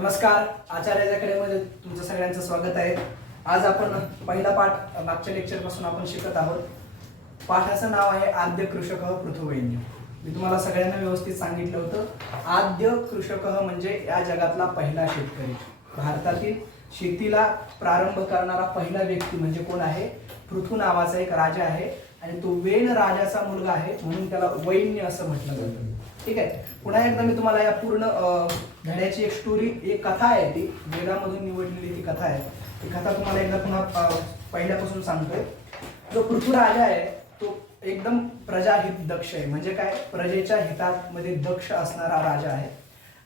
नमस्कार, आचार्य अकॅडमीमध्ये तुमचं सगळ्यांचं स्वागत आहे. आज आपण पहिला पाठ मागच्या लेक्चरपासून आपण शिकत आहोत. पाठाचं नाव आहे आद्य कृषकः पृथुवैन्य. मी तुम्हाला सगळ्यांना व्यवस्थित सांगितलं होतं. आद्य कृषकः म्हणजे या जगातला पहिला शेतकरी. भारतातील शेतीला प्रारंभ करणारा पहिला व्यक्ती म्हणजे कोण आहे? पृथु नावाचा एक राजा आहे आणि तो वेन राजाचा मुलगा आहे, म्हणून त्याला वैन्य असं म्हटलं जातं. ठीक आहे. पुन्हा एकदा मी तुम्हाला या पूर्ण धड्याची एक स्टोरी, एक कथा आहे, ती वेदामधून निवडलेली ती कथा आहे. ती कथा तुम्हाला एकदा पुन्हा पहिल्यापासून सांगतोय. जो पृथु राजा आहे तो एकदम प्रजाहित दक्ष आहे. म्हणजे काय? प्रजेच्या हितात मध्ये दक्ष असणारा राजा आहे.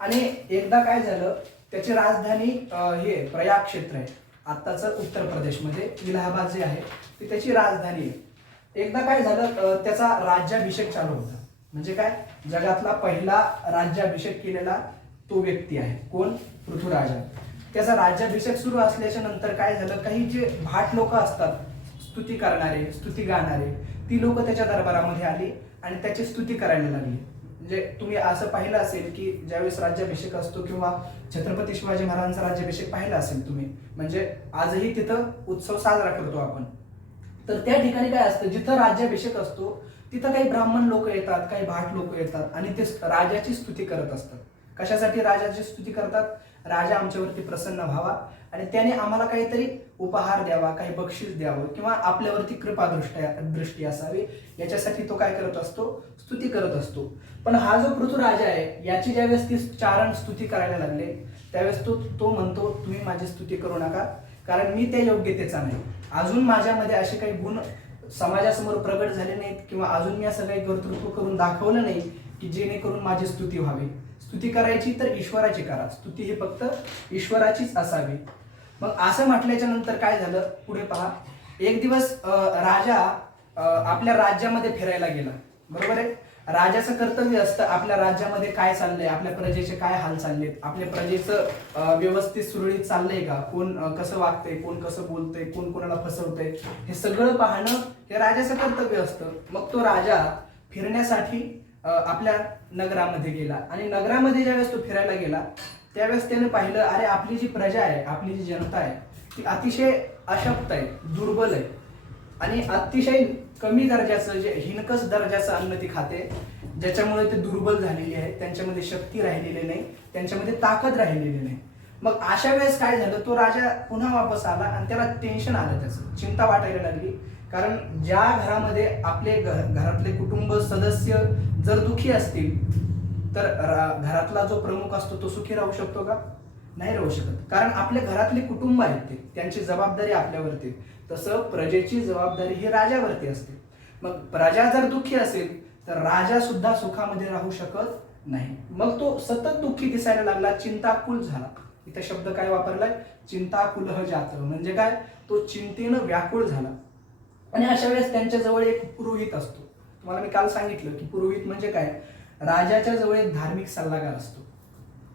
आणि एकदा काय झालं, त्याची राजधानी हे प्रयाग क्षेत्र आहे, आत्ताचं उत्तर प्रदेशमध्ये इलाहाबाद जे आहे ती त्याची राजधानी आहे. एकदा काय झालं, त्याचा राज्याभिषेक चालू होता. म्हणजे काय? जगातला पहिला राज्याभिषेक केलेला तो व्यक्ती आहे. कोण? पृथुराजा. त्याचा राज्याभिषेक सुरू असल्याच्या नंतर काय झालं, काही जे भाट लोक असतात, स्तुती करणारे, स्तुती गाणारे, ती लोक त्याच्या दरबारामध्ये आली आणि त्याची स्तुती करायला लागली. म्हणजे तुम्ही असं पाहिलं असेल की ज्यावेळेस राज्याभिषेक असतो किंवा छत्रपती शिवाजी महाराजांचा राज्याभिषेक पाहिला असेल तुम्ही, म्हणजे आजही तिथं उत्सव साजरा करतो आपण. तर त्या ठिकाणी काय असतं, जिथं राज्याभिषेक असतो तिथं काही ब्राह्मण लोक येतात, काही भाट लोक येतात आणि ते राजाची स्तुती करत असतात. कशासाठी राजाची स्तुती करतात? राजा आमच्यावरती प्रसन्न व्हावा आणि त्याने आम्हाला काहीतरी उपहार द्यावा, काही बक्षीस द्यावं किंवा आपल्यावरती कृपा दृष्टी असावी, याच्यासाठी तो काय करत असतो? स्तुती करत असतो. पण हा जो पृथु राजा आहे, याची ज्यावेळेस ती चारण स्तुती करायला लागले त्यावेळेस तो म्हणतो, तुम्ही माझी स्तुती करू नका, कारण मी त्या योग्यतेचा नाही. अजून माझ्यामध्ये असे काही गुण समाजासमोर प्रगट झाले नाहीत किंवा अजून मी असं काही कर्तृत्व करून दाखवलं नाही की जेणेकरून माझी स्तुती व्हावी. स्तुती करायची तर ईश्वराची करा, स्तुती ही फक्त ईश्वराचीच असावी. मग असं म्हटल्याच्या नंतर काय झालं, पुढे पहा. एक दिवस राजा आपल्या राज्यामध्ये फिरायला गेला. बरोबर आहे. राजाचं कर्तव्य असतं आपल्या राज्यामध्ये काय चाललंय, आपल्या प्रजेचे काय हाल चाललेत, आपल्या प्रजेचं व्यवस्थित सुरळीत चाललंय का, कोण कसं वागतंय, कोण कसं बोलतंय, कोण कोणाला फसवतंय, हे सगळं पाहणं हे राजाचं कर्तव्य असतं. मग तो राजा फिरण्यासाठी आपल्या नगरामध्ये गेला आणि नगरामध्ये ज्यावेळेस तो फिरायला गेला त्यावेळेस त्याने पाहिलं, अरे आपली जी प्रजा आहे, आपली जी जनता आहे ती अतिशय अशक्त आहे, दुर्बल आहे आणि अतिशय कमी दर्जाचं, जे हिनकस दर्जाचं अन्न ती खाते, ज्याच्यामुळे ते दुर्बल झालेली आहे, त्यांच्यामध्ये शक्ती राहिलेली नाही, त्यांच्यामध्ये ताकद राहिलेली नाही. मग अशा वेळेस काय झालं, तो राजा पुन्हा वापस आला आणि त्याला टेन्शन आलं, त्याचं चिंता वाटायला लागली. कारण ज्या घरामध्ये आपले घरातले कुटुंब सदस्य जर दुखी असतील तर घरातला जो प्रमुख असतो तो सुखी राहू शकतो का? नाही राहू शकत. कारण आपल्या घरातले कुटुंब आहेत ते, त्यांची जबाबदारी आपल्यावरती. तसं प्रजेची जबाबदारी ही राजावरती असते. मग प्रजा जर दुःखी असेल तर राजा सुद्धा सुखामध्ये राहू शकत नाही. मग तो सतत दुःखी दिसायला लागला, चिंताकुल झाला. इथे शब्द काय वापरलाय? चिंताकुलः जात. म्हणजे काय? तो चिंतेनं व्याकुळ झाला. आणि अशा वेळेस त्यांच्या जवळ एक पुरोहित असतो. तुम्हाला मी काल सांगितलं की पुरोहित म्हणजे काय? राजाच्या जवळ एक धार्मिक सल्लागार असतो.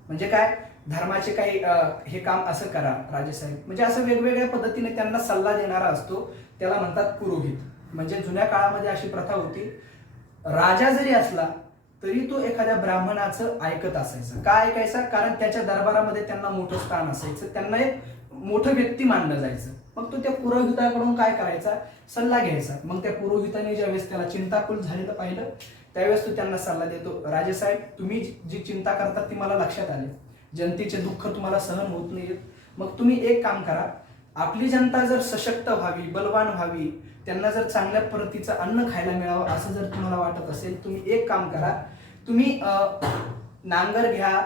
म्हणजे काय? धर्माचे काही हे काम असं करा राजेसाहेब, म्हणजे असं वेगवेगळ्या पद्धतीने त्यांना सल्ला देणारा असतो, त्याला म्हणतात पुरोहित. म्हणजे जुन्या काळामध्ये अशी प्रथा होती, राजा जरी असला तरी तो एखाद्या ब्राह्मणाचं ऐकत असायचा. का ऐकायचा? कारण त्याच्या दरबारामध्ये त्यांना मोठं स्थान असायचं, त्यांना एक मोठं व्यक्ती मानलं जायचं. मग तो त्या पुरोहिताकडून काय करायचा? सल्ला घ्यायचा. मग त्या पुरोहिताने ज्यावेळेस त्याला चिंताकुल झालेलं पाहिलं त्यावेळेस तो त्यांना सल्ला देतो, राजेसाहेब तुम्ही जी चिंता करतात ती मला लक्षात आली, जनतेचे दुःख तुम्हाला सहन होत नाहीत. मग तुम्ही एक काम करा, आपली जनता जर सशक्त व्हावी, बलवान व्हावी, त्यांना जर चांगल्या प्रतीचं अन्न खायला मिळावं असं जर तुम्हाला वाटत असेल, तुम्ही एक काम करा, तुम्ही नांगर घ्या,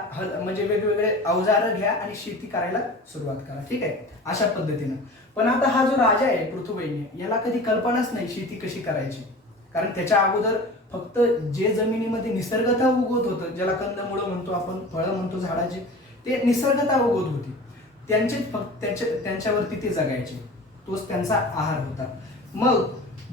म्हणजे वेगवेगळे अवजार घ्या आणि शेती करायला सुरुवात करा. ठीक आहे, अशा पद्धतीनं. पण आता हा जो राजा आहे पृथुवैन्य, याला कधी कल्पनाच नाही शेती कशी करायची. कारण त्याच्या अगोदर फक्त जे जमिनीमध्ये निसर्गता उगवत होतं, ज्याला कंदमुळं म्हणतो आपण, फळं म्हणतो झाडाची, ते निसर्गता उगवत होती, त्यांच्यावरती ते जगायचे, तोच त्यांचा आहार होता. मग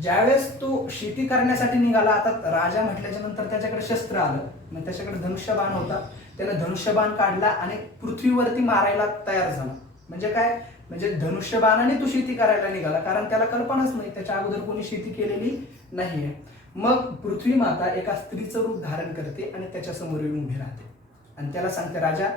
ज्यावेळेस तो शेती करण्यासाठी निघाला, आता राजा म्हटल्याच्या नंतर त्याच्याकडे शस्त्र आलं, मग त्याच्याकडे धनुष्यबाण होता, त्याने धनुष्यबाण काढला आणि पृथ्वीवरती मारायला तयार झाला. म्हणजे काय? म्हणजे धनुष्यबाणाने तो शेती करायला निघाला, कारण त्याला कल्पनाच नाही, त्याच्या अगोदर कोणी शेती केलेली नाहीये. मग पृथ्वी माता एका स्त्रीचं रूप धारण करते आणि त्याच्या समोर येऊन उभी राहते आणि त्याला सांगते, राजा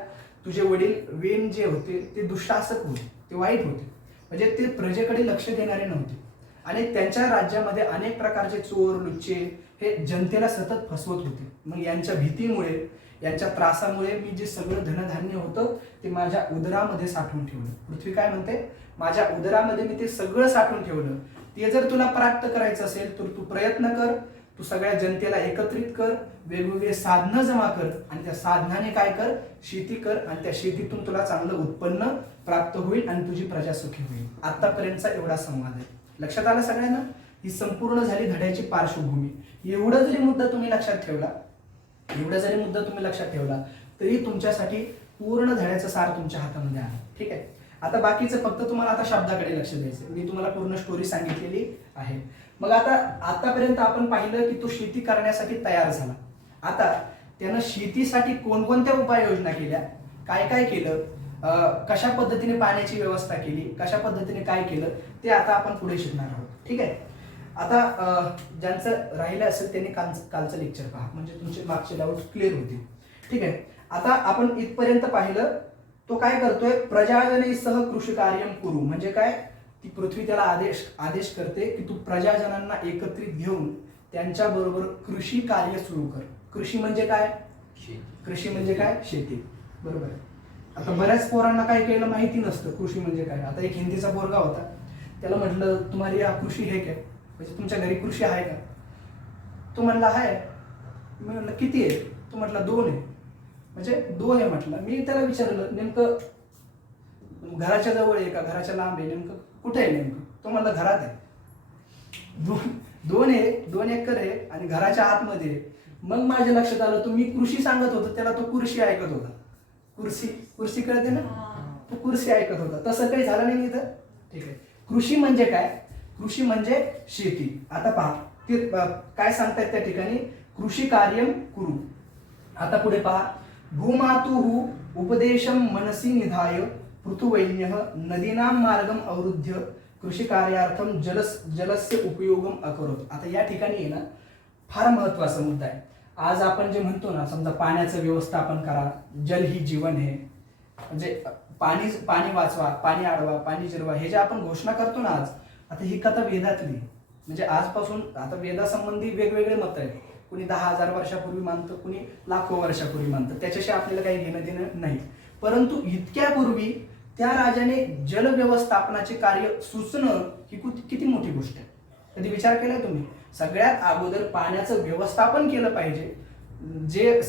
तुझे वडील वेन जे होते ते दुःशासक होते, ते वाईट होते, म्हणजे ते प्रजेकडे लक्ष देणारे नव्हते आणि त्यांच्या राज्यामध्ये अनेक प्रकारचे चोर लुच्चे हे जनतेला सतत फसवत होते. मग यांच्या भीतीमुळे, यांच्या त्रासामुळे मी जे सगळं धनधान्य होतं ते माझ्या उदरामध्ये साठवून ठेवलं. पृथ्वी काय म्हणते, माझ्या उदरामध्ये मी ते सगळं साठवून ठेवलं. ते जर तुला प्राप्त करायचं असेल तर तू प्रयत्न कर, तू सगळ्या जनतेला एकत्रित कर, वेगवेगळे साधनं जमा कर आणि त्या साधनाने काय कर, शेती कर आणि त्या शेतीतून तुला चांगलं उत्पन्न प्राप्त होईल आणि तुझी प्रजा सुखी होईल. आतापर्यंतचा एवढा संवाद आहे. लक्षात आलं सगळ्यांना? ही संपूर्ण झाली धड्याची पार्श्वभूमी. एवढा जरी मुद्दा तुम्ही लक्षात ठेवला तरी तुमच्यासाठी पूर्ण धड्याचं सार तुमच्या हातामध्ये आहे. ठीक आहे. आता बाकीचं फक्त तुम्हाला आता शब्दाकडे लक्ष द्यायचं. मी तुम्हाला पूर्ण स्टोरी सांगितलेली आहे. मग आतापर्यंत आपण पाहिलं की तो शेती करण्यासाठी तयार झाला. आता त्यानं शेतीसाठी कोणकोणत्या उपाययोजना केल्या, काय काय केलं, कशा पद्धतीने पाण्याची व्यवस्था केली, कशा पद्धतीने काय केलं, ते आता आपण पुढे शिकणार आहोत. ठीक आहे. आता ज्यांचं राहिलं असेल त्यांनी कालचं लेक्चर पहा, म्हणजे तुमचे मागचे डाऊट क्लिअर होतील. ठीक आहे. आता आपण इथपर्यंत पाहिलं. तो काय करतोय, प्रजाजने सह कृषी कार्य करू, म्हणजे काय, ती पृथ्वी त्याला आदेश करते की तू प्रजाजनांना एकत्रित घेऊन त्यांच्या बरोबर कृषी कार्य सुरू कर. कृषी म्हणजे काय, कृषी म्हणजे काय, शेती. बरोबर आहे. आता बऱ्याच पोरांना काय केलं माहिती नसतं कृषी म्हणजे काय. आता एक हिंदीचा पोरगा होता, त्याला म्हटलं तुम्हाला या कृषी हे काय, म्हणजे तुमच्या घरी कृषी आहे का? तो म्हणला आहे. मी म्हणलं किती आहे? तो म्हटला 2 आहे. म्हणजे 2 आहे म्हटलं. मी त्याला विचारलं नेमकं घराच्या जवळ आहे का घराच्या लांब आहे, नेमकं कुठे आहे नेमकं? तो म्हणला घरात आहे. 2 आहे, 2 एकर आहे आणि घराच्या आतमध्ये आहे. मग माझ्या लक्षात आलं, तुम्ही कृषी सांगत होता त्याला तो कुर्शी ऐकत होता. कुर्सी कळते ना, तो कुर्सी ऐकत होता. तसं काही झालं नाही इथं. ठीक आहे. कृषी म्हणजे काय, कृषी म्हणजे शेती. आता पहा ते काय सांगतायत त्या ठिकाणी, कृषी कार्य कुरु. आता पुढे पहा, भूमातुः उपदेशम मनसी निधाय पृथुवैन्यः नदीनां मार्गम अवरुद्ध्य कृषी कार्यार्थम जलस्य उपयोगम अकरोत. आता या ठिकाणी आहे ना फार महत्वाचा मुद्दा आहे. आज आपण जे म्हणतो ना, समजा पाण्याचं व्यवस्थापन करा, जल ही जीवन आहे, म्हणजे पाणी वाचवा, पाणी अडवा, पाणी जिरवा, हे जे आपण घोषणा करतो ना आज, आता ही कथा वेदातली. म्हणजे आजपासून आता वेदासंबंधी वेगवेगळे मत आहेत. कुणी 10,000 वर्षापूर्वी मानतं, कुणी लाखो वर्षापूर्वी मानतं. त्याच्याशी आपल्याला काही घेणं देणं नाही. परंतु इतक्यापूर्वी त्या राजाने जल व्यवस्थापनाचे कार्य सुचणं ही किती मोठी गोष्ट आहे. कधी विचार केलाय तुम्ही? सगळ्यात अगोदर पाण्याचं व्यवस्थापन केलं पाहिजे. जे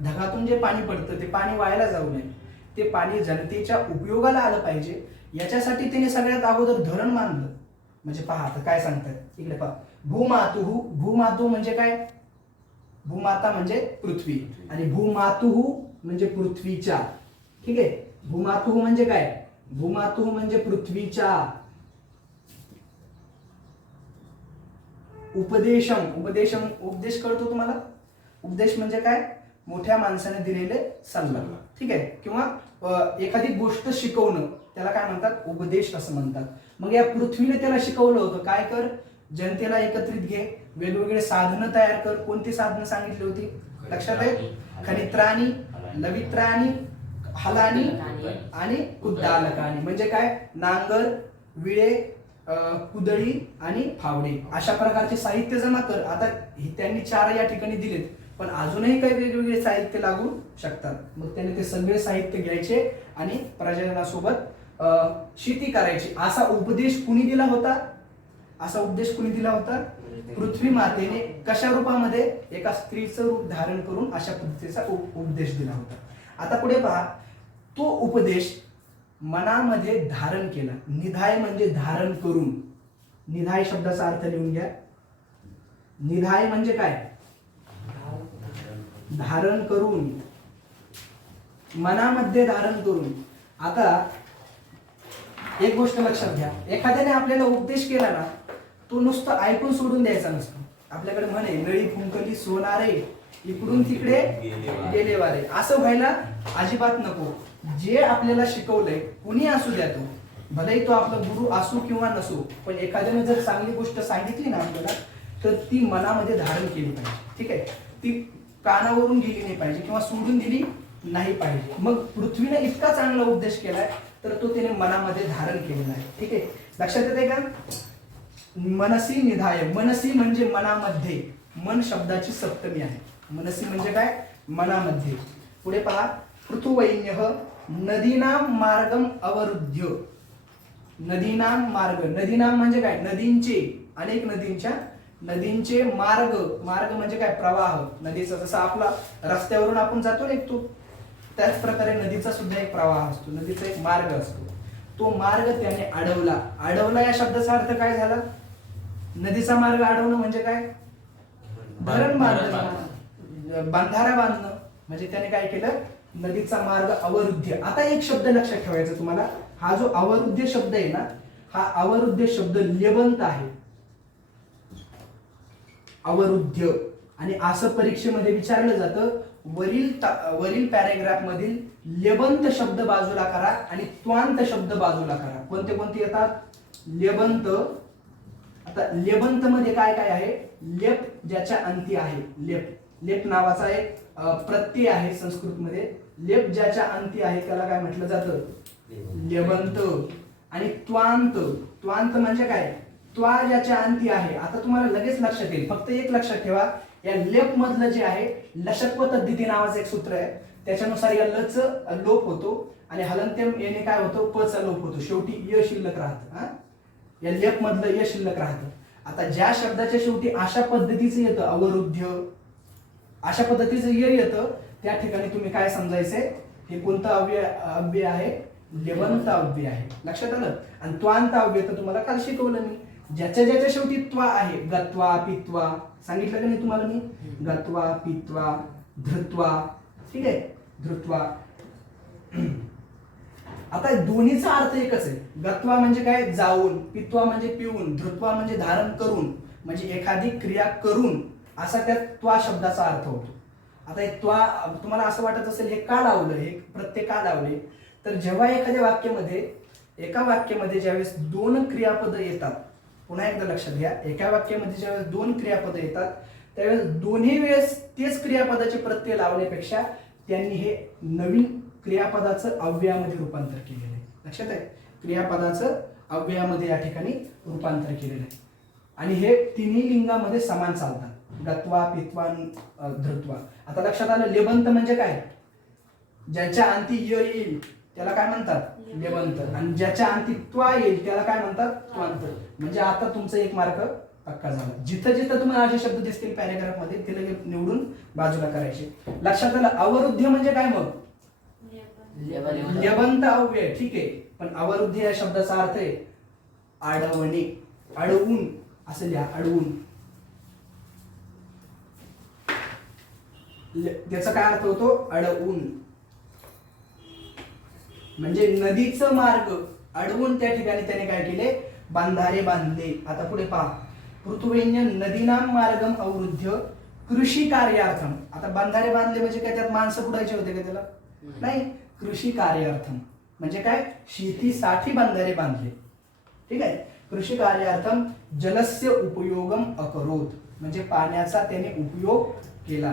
ढगातून जे पाणी पडतं ते पाणी वायाला जाऊ नये, ते पाणी जनतेच्या उपयोगाला आलं पाहिजे. याच्यासाठी त्याने सगळ्यात अगोदर धरण बांधलं. म्हणजे पहा आता काय सांगतात इकडे पहा, भूमातु म्हणजे काय, भूमाता म्हणजे पृथ्वी आणि भूमातुः म्हणजे पृथ्वीच्या. ठीक आहे. भूमातुः म्हणजे काय, भूमातुः म्हणजे पृथ्वीच्या. उपदेश कळतो तुम्हाला? उपदेश म्हणजे काय, मोठ्या माणसाने दिलेले सल्ला. ठीक आहे. किंवा एखादी गोष्ट शिकवणं त्याला काय म्हणतात, उपदेश असं म्हणतात. मग या पृथ्वीने त्याला शिकवलं होतं काय कर, जनतेला एकत्रित घे, वेगवेगळे साधनं तयार कर. कोणती साधनं सांगितली होती लक्षात आहे? खनित्राणी, लवित्राणी, हलानी आणि कुद्दालकानी. म्हणजे काय, नांगर, विळे, कुदळी आणि फावडे, अशा प्रकारचे साहित्य जमा कर. आता त्यांनी 4 या ठिकाणी दिलेत, पण अजूनही काही वेगवेगळे साहित्य लागू शकतात. मग त्याने ते सगळे साहित्य घ्यायचे आणि प्रजाजनासोबत शेती करायची. असा उपदेश कुणी दिला होता? पृथ्वी मातेने. कशा रूपामध्ये? एका स्त्रीचं रूप धारण करून अशा पद्धतीचा उपदेश दिला होता. आता पुढे पहा, तो उपदेश मनामध्ये धारण केला. निधाय म्हणजे धारण करून. निधाय शब्दाचा अर्थ लिहून घ्या. निधाय म्हणजे काय, धारण करून, मनामध्ये धारण करून. आता एक गोष्ट लक्षात घ्या, एखाद्याने आपल्याला उपदेश केला ना, तो नुसतं ऐकून सोडून द्यायचा नसतो. आपल्याकडे म्हणे, नळी फुंकली सोनारे, इकडून तिकडे गेले वारे. असं व्हायला अजिबात नको. जे आपल्याला शिकवलंय, कुणी असू द्या, तो भलेही तो आपला गुरु असो किंवा नसो, पण एखाद्याने जर चांगली गोष्ट सांगितली ना आपल्याला, तर ती मनामध्ये धारण केली पाहिजे. ठीक आहे. ती कानावरून गेली नाही पाहिजे किंवा सोडून दिली नाही पाहिजे. मग पृथ्वीने इतका चांगला उपदेश केलाय तर तो त्याने मनामध्ये धारण केलेला आहे. ठीक आहे, लक्षात येते का? मनसी निधाय, मनसी म्हणजे मनामध्ये, मन शब्दाची सप्तमी आहे. मनसी म्हणजे काय? मनामध्ये. पुढे पहा, पृथुवैन्यः नदीनाम मार्गम अवरुद्ध्य. नदीनाम मार्ग, नदीनाम म्हणजे काय? नदींचे, अनेक नदींचे मार्ग, मार्ग म्हणजे काय? प्रवाह. नदीचा जसा आपला रस्त्यावरून आपण जातो ना तो, त्याच प्रकारे नदीचा सुद्धा एक प्रवाह असतो, नदीचा एक मार्ग असतो. तो मार्ग त्याने अडवला. अडवला या शब्दाचा अर्थ काय झाला? नदीचा मार्ग अडवणं म्हणजे काय? धरण बांधणं, बंधारा बांधणं. म्हणजे त्याने काय केलं? नदीचा मार्ग अवरुद्ध. आता एक शब्द लक्षात ठेवायचा तुम्हाला, हा जो अवरुद्ध शब्द आहे ना, हा अवरुद्ध शब्द लेबंत आहे. अवरुद्ध. आणि असं परीक्षेमध्ये विचारलं जातं, वरील पॅरेग्राफ मधील लेबंत शब्द बाजूला करा आणि त्वांत शब्द बाजूला करा. कोणते कोणते येतात? लेबंत. आता लेबंत मध्ये काय काय आहे? लेप ज्याच्या अंती आहे. लेप नावाचा एक प्रत्यय आहे संस्कृत मध्ये. लेप ज्याच्या अंती आहे त्याला काय म्हटलं जातं? लेबंत. आणि त्वांत म्हणजे काय? त्वा ज्याच्या अंती आहे. आता तुम्हाला लगेच लक्षात येईल, फक्त एक लक्षात ठेवा, या लेप मधलं जे आहे लशत्व तद्धिती नावाचं एक सूत्र आहे, त्याच्यानुसार या लच लोप होतो आणि हलंत्यम येणे काय होतो? पचा लोप होतो. शेवटी य शिल्लक राहतं. या लेप मधलं य शिल्लक राहतं. आता ज्या शब्दाच्या शेवटी अशा पद्धतीचं येतं अवरुद्ध, अशा पद्धतीचं य येतं, त्या ठिकाणी तुम्ही काय समजायचंय? हे कोणतं अव्यय आहे? लेबंत अव्यय आहे. लक्षात आलं? आणि त्वांत अव्यय तर तुम्हाला काल शिकवलं मी, ज्याच्या शेवटी त्वा आहे. गत्वा, पित्वा, सांगितलं का नाही तुम्हाला मी? गत्वा, पित्वा, धृत्वा. ठीक आहे, धृत्वा. आता दोन्हीचा अर्थ एकच आहे. गत्वा म्हणजे काय? जाऊन. पित्वा म्हणजे पिऊन. धृत्वा म्हणजे धारण करून, म्हणजे एखादी क्रिया करून, असा त्या त्वा शब्दाचा अर्थ होतो. आता हे त्वा तुम्हाला असं वाटत असेल हे का लावलं, हे प्रत्यय का लावले? तर जेव्हा एखाद्या वाक्यामध्ये, एका वाक्यामध्ये ज्यावेळेस दोन क्रियापद येतात, पुन्हा एकदा लक्षात घ्या, एका वाक्यामध्ये ज्यावेळेस दोन क्रियापद येतात त्यावेळेस दोन्ही वेळेस तेच क्रियापदाचे प्रत्यय लावण्यापेक्षा त्यांनी हे नवीन क्रियापदाचं अव्ययामध्ये रूपांतर केलेलं आहे. लक्षात आहे? क्रियापदाचं अव्ययामध्ये या ठिकाणी रूपांतर केलेलं आहे. आणि हे तिन्ही लिंगामध्ये समान चालतात. गत्वा, पित्वा, धृत्वा. आता लक्षात आलं, लेबंत म्हणजे काय? ज्याच्या अंती य येईल त्याला काय म्हणतात? लेबंत. आणि ज्याच्या अंती त्वा येईल त्याला काय म्हणतात? त्वांत. म्हणजे आता तुमचा एक मार्क पक्का झाला. जिथं जिथं तुम्हाला असे शब्द दिसतील पॅरेग्राफ मध्ये ते लगेच निवडून बाजूला करायचे. लक्षात आलं? अवरुद्ध म्हणजे काय? मग लेबंत अव्यय. ठीक आहे, पण अवरुद्ध या शब्दाचा अर्थ आहे अडवणे, अडवून असं लिहा, अडवून. त्याचा काय अर्थ होतो? अडवून. म्हणजे नदीचं मार्ग अडवून त्या ठिकाणी त्याने काय केले? बांधारे बांधले. आता पुढे पहा, पृथुवैन्य नदीनाम मार्गम अवरुद्ध कृषी कार्यार्थम. आता बांधारे बांधले म्हणजे काय? त्यात माणसं बुडायचे होते का त्याला? नाही. कृषी कार्यार्थम म्हणजे काय? शेतीसाठी बांधारे बांधले. ठीक आहे. कृषी कार्यार्थम जलस्य उपयोगम अकरोत म्हणजे पाण्याचा त्याने उपयोग केला,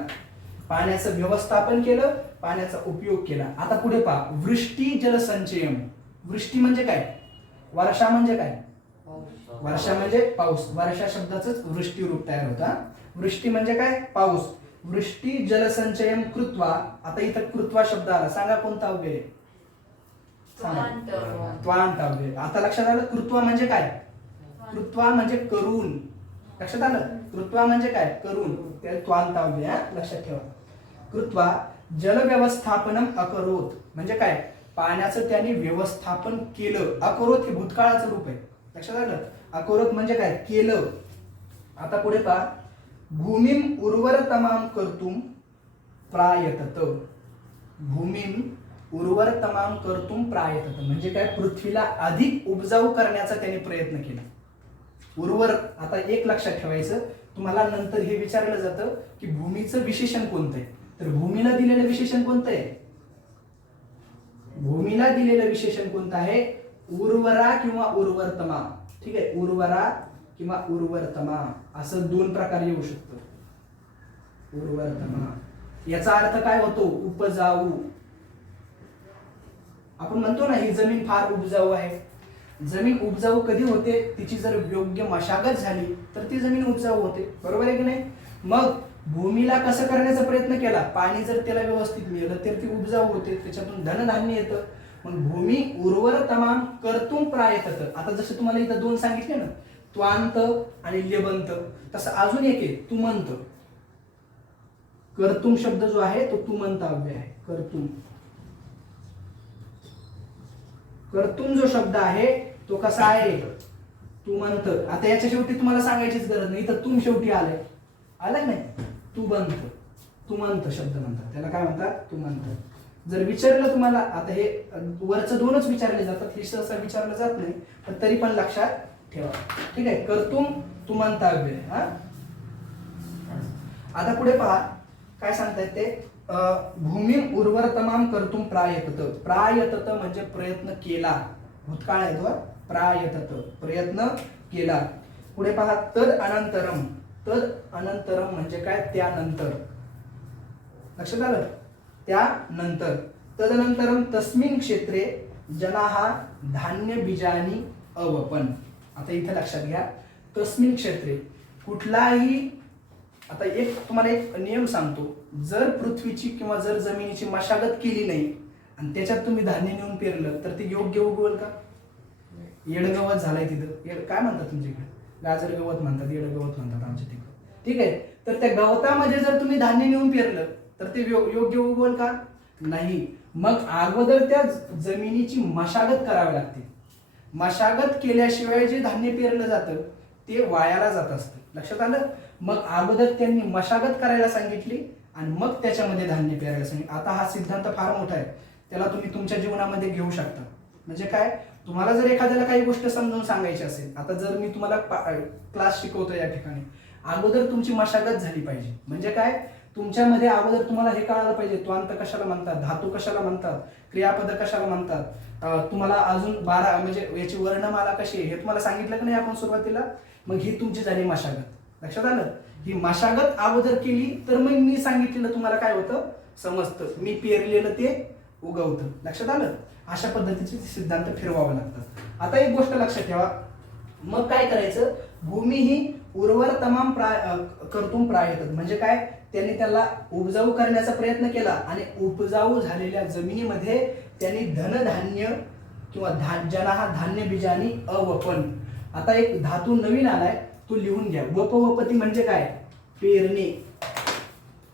पाण्याचं व्यवस्थापन केलं, पाण्याचा उपयोग केला. आता पुढे पहा, वृष्टी जलसंचयम. वृष्टी म्हणजे काय? वर्षा म्हणजे काय? वर्षा म्हणजे पाऊस. वर्षा शब्दाचंच वृष्टी रूप तयार होता. वृष्टी म्हणजे काय? पाऊस. वृष्टी जलसंचयम कृत्वा. आता इथं कृत्वा शब्द आला, सांगा कोणता अव्यय? त्वांत अव्यय. आता लक्षात आलं? कृत्वा म्हणजे काय? कृत्वा म्हणजे करून. लक्षात आलं? कृत्वा म्हणजे काय? करून. ते त्वांत अव्यय लक्षात ठेवा. कृत्वा जल व्यवस्थापनम अकरोत म्हणजे काय? पाण्याचं त्यांनी व्यवस्थापन केलं. अकरोत हे भूतकाळाचं रूप आहे. लक्षात आलं? अकरोत म्हणजे काय? केलं. आता पुढे पहा, भूमिम उर्वरतमाम कर्तुम प्रायतत. भूमिम उर्वरतमाम कर्तुम प्रायतत म्हणजे काय? पृथ्वीला अधिक उपजाऊ करण्याचा त्यांनी प्रयत्न केला. उर्वर. आता एक लक्षात ठेवायचं, तुम्हाला नंतर हे विचारलं जातं की भूमीचं विशेषण कोणतं आहे? तर भूमीला दिलेलं विशेषण कोणतं आहे? भूमीला दिलेलं विशेषण कोणतं आहे? उर्वरा किंवा उर्वरतमा. ठीक आहे, उर्वरा किंवा उर्वरतमा असं दोन प्रकार येऊ शकतं. उर्वरतमा. याचा अर्थ काय होतो? उपजाऊ. आपण म्हणतो ना ही जमीन फार उपजाऊ आहे. जमीन उपजाऊ कधी होते? तिची जर योग्य मशागत झाली तर ती जमीन उपजाऊ होते. बरोबर आहे की नाही? मग भूमीला कसं करण्याचा प्रयत्न केला? पाणी जर त्याला व्यवस्थित मिळालं तर ती उपजाऊ होते, त्याच्यातून धनधान्य येतं. मग भूमी उर्वर तमाम कर्तुम प्रायतत. आता जसं तुम्हाला इथं दोन सांगितले ना, त्वांत आणि लेबंत, तसं अजून एक आहे तुमंत. कर्तुम शब्द जो आहे तो तुमंत अव्यय आहे. कर्तुम. कर्तुम जो शब्द आहे तो कसा आहे? तुमंत. आता याच्या शेवटी तुम्हाला सांगायचीच गरज नाही, इथं तुम शेवटी आलंय. आलं नाही? तुबंत. तुमंत शब्द म्हणतात त्याला. काय म्हणतात? तुमंत. जर विचारलं तुम्हाला, आता हे वरचं दोनच विचारले जातात, हे सहसा विचारलं जात नाही, पण तरी पण लक्षात ठेवा. ठीक आहे? कर्तुम तुमंत अव्यय. हा, आता पुढे पहा काय सांगतायत ते. भूमी उर्वर तमाम कर्तुम प्रायतत. प्रायतत म्हणजे प्रयत्न केला. भूतकाळ आहे तो. प्रायतत प्रयत्न केला. पुढे पहा तद अनंतरम. तद अनंतरम म्हणजे काय? त्यानंतर. लक्षात आलं? त्यानंतर. तदनंतरम तस्मिन क्षेत्रे जनाः धान्य बीजानी अवपन. आता इथे लक्षात घ्या, तस्मिन क्षेत्रे कुठलाही. आता एक तुम्हाला एक नियम सांगतो, जर पृथ्वीची किंवा जर जमिनीची मशागत केली नाही आणि त्याच्यात तुम्ही धान्य नेऊन पेरलं तर ते योग्य उगवल का? येडगवत झालंय तिथं. काय म्हणतात तुमच्याकडे? गाजर गवत म्हणतात, येडगवत म्हणतात आमच्या तिकडे. ठीक आहे? तर त्या गवतामध्ये जर तुम्ही धान्य नेऊन पेरलं तर ते योग्य उगवल का? नाही. मग अगोदर त्या जमिनीची मशागत करावी लागते. मशागत केल्याशिवाय जे धान्य पेरलं जातं ते वायाला जात असतं. लक्षात आलं? मग अगोदर त्यांनी मशागत करायला सांगितली आणि मग त्याच्यामध्ये धान्य पेरायला सांगितले. आता हा सिद्धांत फार मोठा आहे, त्याला तुम्ही तुमच्या जीवनामध्ये घेऊ शकता. म्हणजे काय? तुम्हाला जर एखाद्याला काही गोष्ट समजावून सांगायची असेल, आता जर मी तुम्हाला क्लास शिकवतो या ठिकाणी, अगोदर तुमची मशागत झाली पाहिजे. म्हणजे काय? तुमच्यामध्ये अगोदर तुम्हाला हे कळायला पाहिजे, त्वांत कशाला म्हणतात, धातू कशाला म्हणतात, क्रियापद कशाला म्हणतात. तुम्हाला अजून 12 म्हणजे याची वर्णमाला कशी आहे हे तुम्हाला सांगितलं की नाही आपण सुरुवातीला. मग ही तुमची झाली मशागत. लक्षात आलं? ही मशागत अगोदर केली तर मग मी सांगितलेलं तुम्हाला काय होतं? समजतं. मी पेरलेलं ते उगवतं. लक्षात आलं? अशा पद्धतीचे सिद्धांत फिरवावे लागतात. आता एक गोष्ट लक्षात ठेवा, मग काय करायचं? भूमी ही उर्वर तमाम कर्तुम प्रायतत म्हणजे काय? त्यांनी त्याला उपजाऊ करण्याचा प्रयत्न केला आणि उपजाऊ झालेल्या जमिनीमध्ये त्यांनी धनधान्य किंवा जनाः धान्य बीजानी अवपन. आता एक धातू नवीन आलाय, तो लिहून घ्या. वपवपती म्हणजे काय? पेरणे.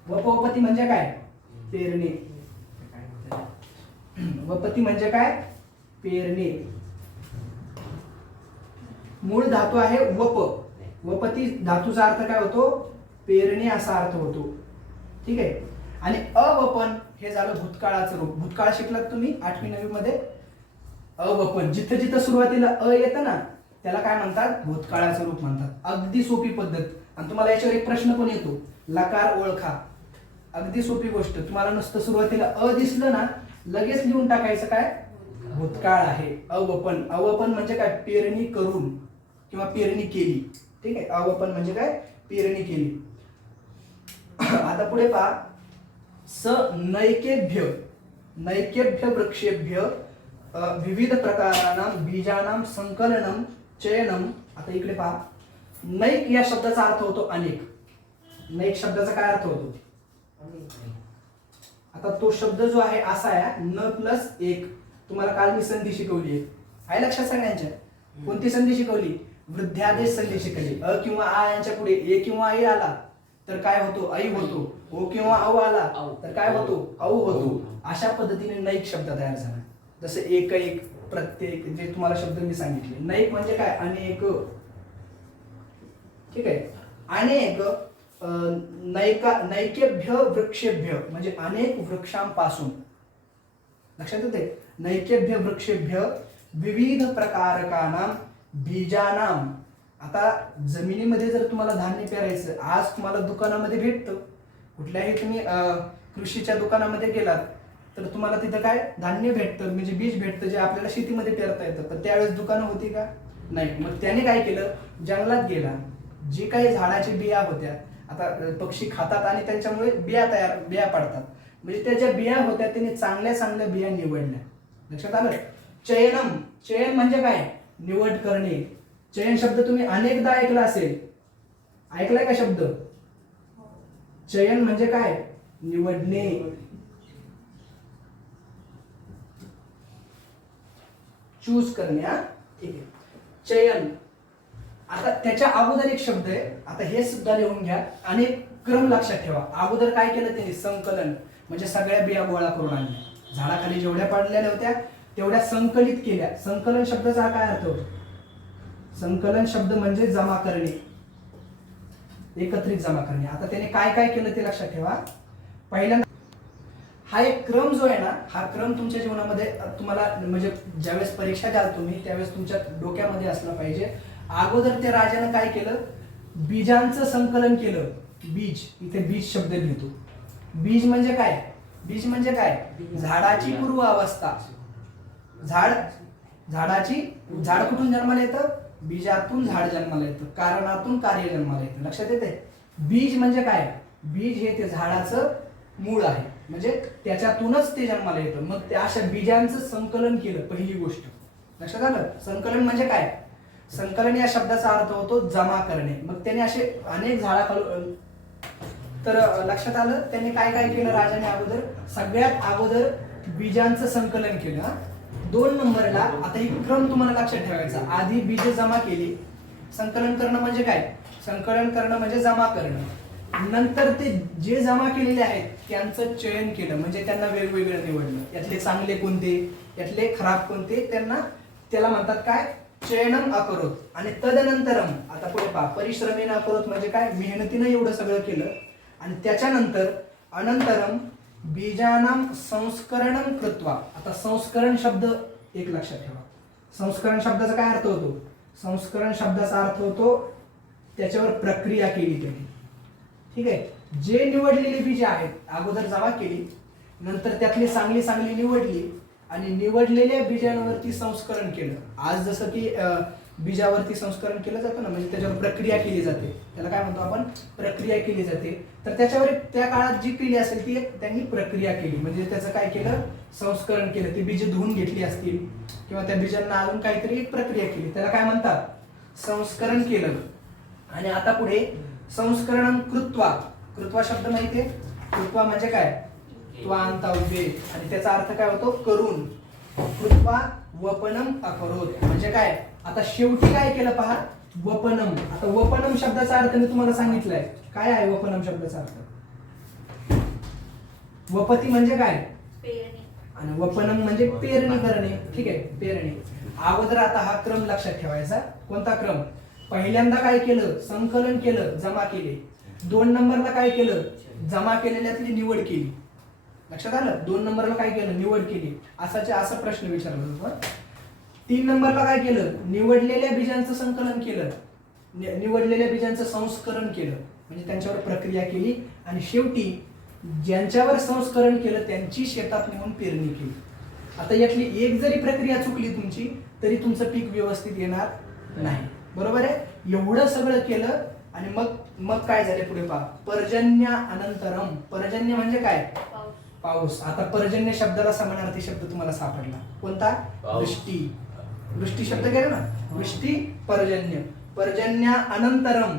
वपवपती म्हणजे काय? पेरणे. वपती म्हणजे काय? पेरणे. मूळ धातू आहे वप. वपती धातूचा अर्थ काय होतो? पेरणे असा अर्थ होतो. ठीक आहे? आणि अवपन हे झालं भूतकाळाचं रूप. भूतकाळ शिकलात तुम्ही 8वी 9वी मध्ये. अवपन जिथं जिथं सुरुवातीला अ येतं ना त्याला काय म्हणतात? भूतकाळाचं रूप म्हणतात. अगदी सोपी पद्धत. आणि तुम्हाला याच्यावर एक प्रश्न पण येतो, लकार ओळखा. अगदी सोपी गोष्ट. तुम्हाला नुसतं सुरुवातीला अ दिसलं ना लगेच लिहून टाकायचं काय? भूतकाळ आहे. अवपन. अवपन म्हणजे काय? पेरणी करून किंवा पेरणी केली. ठीक आहे? अवपन म्हणजे काय? पेरणी केली. आता पुढे पहा, स नैकेभ्य. नैकेभ्य वृक्षेभ्य विविध प्रकारानां बीजानां संकलनम चयनम. आता इकडे पहा, नैक या शब्दाचा अर्थ होतो अनेक. नैक शब्दाचा काय अर्थ होतो? आता तो शब्द जो आहे असा आहे न प्लस एक. तुम्हाला काल मी संधी शिकवली आहे लक्षात सगळ्यांच्या. कोणती संधी शिकवली? वृद्ध्यादेश संधी शिकवली. अ किंवा आ यांच्या पुढे ए किंवा आई आला तर काय होतो? आई होतो. ओ किंवा औ आला तर काय होतो? औ होतो. अशा पद्धतीने नैक शब्द तयार झाला. जसं एक एक, प्रत्येक, जे तुम्हाला शब्द मी सांगितले. नैक म्हणजे काय? अनेक. ठीक आहे? अनेक. नैकेभ्य वृक्षेभ्य म्हणजे अनेक वृक्षांपासून. लक्षात येते? नैकेभ्य वृक्षेभ्य विविध प्रकारकानां बीजानां. आता जमिनीमध्ये जर तुम्हाला धान्य पेरायचं, आज तुम्हाला दुकानामध्ये भेटतं. कुठल्याही तुम्ही कृषीच्या दुकानामध्ये गेलात तर तुम्हाला तिथं काय धान्य भेटतं, म्हणजे बीज भेटतं जे आपल्याला शेतीमध्ये पेरता येतं. पण त्यावेळेस दुकानं होती का? नाही. मग त्याने काय केलं? जंगलात गेला, जी काही झाडाची बिया होत्या. आता पक्षी खातात आणि त्यांच्यामुळे बिया पडतात. म्हणजे त्या ज्या बिया होत्या त्यांनी चांगल्या चांगल्या बिया निवडल्या. लक्षात आलं? चयनम, चयन म्हणजे काय? निवड करणे. चयन शब्द तुम्ही अनेकदा ऐकला असेल. ऐकलाय का शब्द? चयन म्हणजे काय? निवडणे. चूज करणे. ठीक आहे. चयन. आता त्याच्या अगोदर एक शब्द आहे, आता हे सुद्धा लिहून घ्या आणि क्रम लक्षात ठेवा. अगोदर काय केलं त्यांनी? संकलन, म्हणजे सगळ्या बिया गोळा करून आणल्या. झाडाखाली जेवढ्या पडलेल्या होत्या तेवढ्या संकलित केल्या. संकलन शब्दाचा काय अर्थ होतो? संकलन शब्द म्हणजे जमा करणे, एकत्रित जमा करणे. आता त्याने काय काय केलं ते लक्षात ठेवा. पहिल्यांदा हा एक क्रम जो आहे ना, हा क्रम तुमच्या जीवनामध्ये तुम्हाला म्हणजे ज्यावेळेस परीक्षा द्याल तुम्ही त्यावेळेस तुमच्या डोक्यामध्ये असला पाहिजे. अगोदर त्या राजानं काय केलं? बीजांचं संकलन केलं. बीज, इथे बीज शब्द लिहितो. बीज म्हणजे काय? बीज म्हणजे काय? झाडाची पूर्व अवस्था. झाड कुठून जन्माला येतं? बीजातून झाड जन्माला येतं, कारणातून कार्य जन्माला येतं. लक्षात येते? बीज म्हणजे काय? बीज हे ते झाडाचं मूळ आहे, म्हणजे त्याच्यातूनच ते जन्माला येतं. मग त्या अशा बीजांचं संकलन केलं. पहिली गोष्ट लक्षात आलं? संकलन म्हणजे काय? संकलन या शब्दाचा अर्थ होतो जमा करणे. मग त्याने असे अनेक झाडाखालून, तर लक्षात आलं त्याने काय काय केलं? राजाने अगोदर सगळ्यात अगोदर बीजांचं संकलन केलं. 2 नंबरला आता ही क्रम तुम्हाला लक्षात ठेवायचा. आधी बीज जमा केली. संकलन करणं म्हणजे काय? संकलन करणं म्हणजे जमा करणं. नंतर ते जे जमा केलेले आहेत त्यांचं चयन केलं, म्हणजे त्यांना वेगवेगळं निवडलं. यातले चांगले कोणते, यातले खराब कोणते, त्याला म्हणतात काय? चयनम अकरोत. आणि तदनंतरम, आता पुढे पहा, परिश्रमेन अकरोत म्हणजे काय? मेहनतीनं एवढं सगळं केलं. आणि त्याच्यानंतर अनंतरम बीजानाम संस्करणम कृत्वा. आता संस्करण शब्द एक लक्षात ठेवा. संस्करण शब्दाचा काय अर्थ होतो? संस्करण शब्दाचा अर्थ होतो त्याच्यावर प्रक्रिया केली त्यांनी. ठीक आहे. जे निवडलेली बीज आहेत अगोदर जमा केली, नंतर त्यातली चांगली चांगली निवडली आणि निवडलेल्या बीजांवरती संस्करण केलं. आज जसं की बीजावरती संस्करण केलं जातं ना, म्हणजे त्याच्यावर प्रक्रिया केली जाते, त्याला काय म्हणतो आपण? प्रक्रिया केली जाते. तर त्याच्यावर त्या काळात जी केली असेल ती त्यांनी प्रक्रिया केली, म्हणजे त्याचं काय केलं? संस्करण केलं. ती बीज धुवून घेतली असतील किंवा त्या बीजांना अजून काहीतरी एक प्रक्रिया केली, त्याला काय म्हणतात? संस्करण केलं. आणि आता पुढे संस्करण कृत्वा. कृत्वा शब्द माहितीये? कृत्वा म्हणजे काय? त्वांता उभे, आणि त्याचा अर्थ काय होतो? करून. कृत्वा वपनम अकरोत म्हणजे काय? आता शेवटी काय केलं पहा? वपनम. आता वपनम शब्दाचा अर्थ मी तुम्हाला सांगितलंय. काय आहे वपनम शब्दाचा अर्थ? वपती म्हणजे काय? पेरणी. आणि वपनम म्हणजे पेरणी करणे. ठीक आहे, पेरणी. अगोदर आता हा क्रम लक्षात ठेवायचा. कोणता क्रम? पहिल्यांदा काय केलं? संकलन केलं, जमा केले. 2 नंबरला काय केलं? जमा केलेल्यातली निवड केली. लक्षात आलं? 2 नंबरला काय केलं? निवड केली. असा प्रश्न विचारला जातो. 3 नंबरला काय केलं? निवडलेल्या बीजांचं संकलन केलं, निवडलेल्या बीजांचं संस्करण केलं, म्हणजे त्यांच्यावर प्रक्रिया केली. आणि शेवटी ज्यांच्यावर संस्करण केलं त्यांची शेतात नेऊन पेरणी केली. आता यातली एक जरी प्रक्रिया चुकली तुमची तरी तुमचं पीक व्यवस्थित येणार नाही. बरोबर आहे? एवढं सगळं केलं आणि मग काय झाले पुढे पहा. पर्जन्य अनंतरम. पर्जन्य म्हणजे काय? पाऊस. आता पर्जन्य शब्दाला समानार्थी शब्द तुम्हाला सापडला. कोणता? वृष्टी. वृष्टी शब्द केला ना, वृष्टी, पर्जन्य. पर्जन्य अनंतरम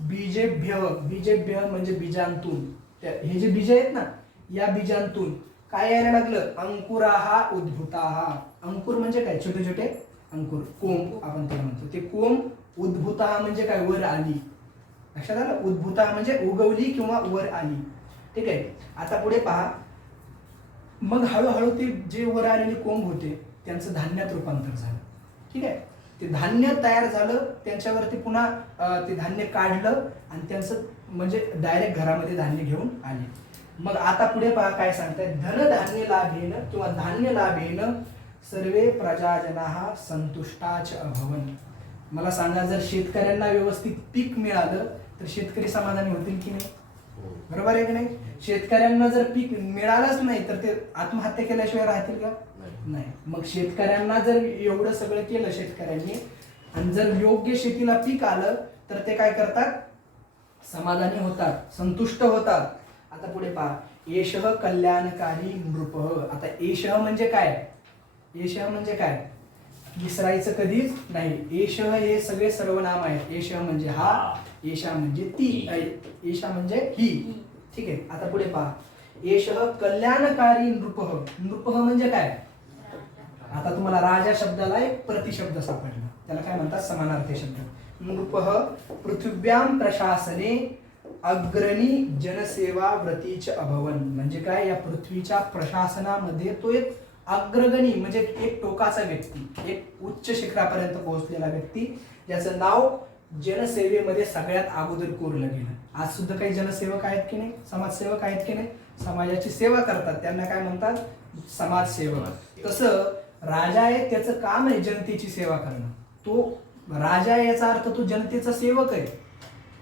बीजेभ्य. बीजेभ्य म्हणजे बीजांतून. हे जे बीज आहेत ना, या बीजांतून काय यायला लागलं? अंकुराहा उद्भूताहा. अंकुर म्हणजे काय? छोटे छोटे अंकुर, कोंब आपण त्याला म्हणतो. ते कोंब. उद्भूताहा म्हणजे काय? वर आली. लक्षात आलं? उद्भूताहा म्हणजे उगवली किंवा वर आली. ठीक आहे. आता पुढे पहा. मग हळूहळू ते जे वर आलेले कोंब होते त्यांचं धान्यात रूपांतर झालं. ठीक आहे. ते धान्य तयार झालं, त्यांच्यावरती पुन्हा ते धान्य काढलं आणि त्यांचं म्हणजे डायरेक्ट घरामध्ये धान्य घेऊन आले. मग आता पुढे पहा काय सांगताय. धनधान्य लाभेन किंवा धान्य लाभेन सर्वे प्रजाजनाः संतुष्टाच अभवन. मला सांगा, जर शेतकऱ्यांना व्यवस्थित पीक मिळालं तर शेतकरी समाधानी होतील की नाही? बरोबर आहे की नाही? शेतकऱ्यांना जर पीक मिळालंच नाही तर ते आत्महत्या केल्याशिवाय राहतील का? नाही. मग शेतकऱ्यांना जर एवढं सगळं केलं शेतकऱ्यांनी आणि जर योग्य शेतीला पीक आलं तर ते काय करतात? समाधानी होतात, संतुष्ट होतात. आता पुढे पहा, एषः कल्याणकारी नृपः. आता एषः म्हणजे काय? एषः म्हणजे काय? विसरायचं कधीच नाही. एषः हे सगळे सर्वनाम आहेत. एषः म्हणजे हा, एषा म्हणजे ती, एषा म्हणजे ही. ठीक आहे. आता पुढे पहा, एषः कल्याणकारी नृपः. नृपः म्हणजे काय? आता तुम्हाला राजा शब्दाला एक प्रतिशब्द सापडला, त्याला काय म्हणतात? समानार्थी शब्द. नृपः पृथिव्यां प्रशासने अग्रणी जनसेवा व्रतीच अभवन. म्हणजे काय? या पृथ्वीच्या प्रशासनामध्ये तो एक अग्रगणी म्हणजे एक टोकाचा व्यक्ती, एक उच्च शिखरापर्यंत पोहोचलेला व्यक्ती, ज्याचं नाव जनसेवेमध्ये सगळ्यात अगोदर कोरलं गेलं. आज सुद्धा काही जनसेवक आहेत की नाही, समाजसेवक आहेत की नाही, समाजाची सेवा करतात, त्यांना काय म्हणतात? समाजसेवक. तसं राजा आहे, त्याचं काम आहे जनतेची सेवा करणं. तो राजा याचा अर्थ तो जनतेचा सेवक आहे,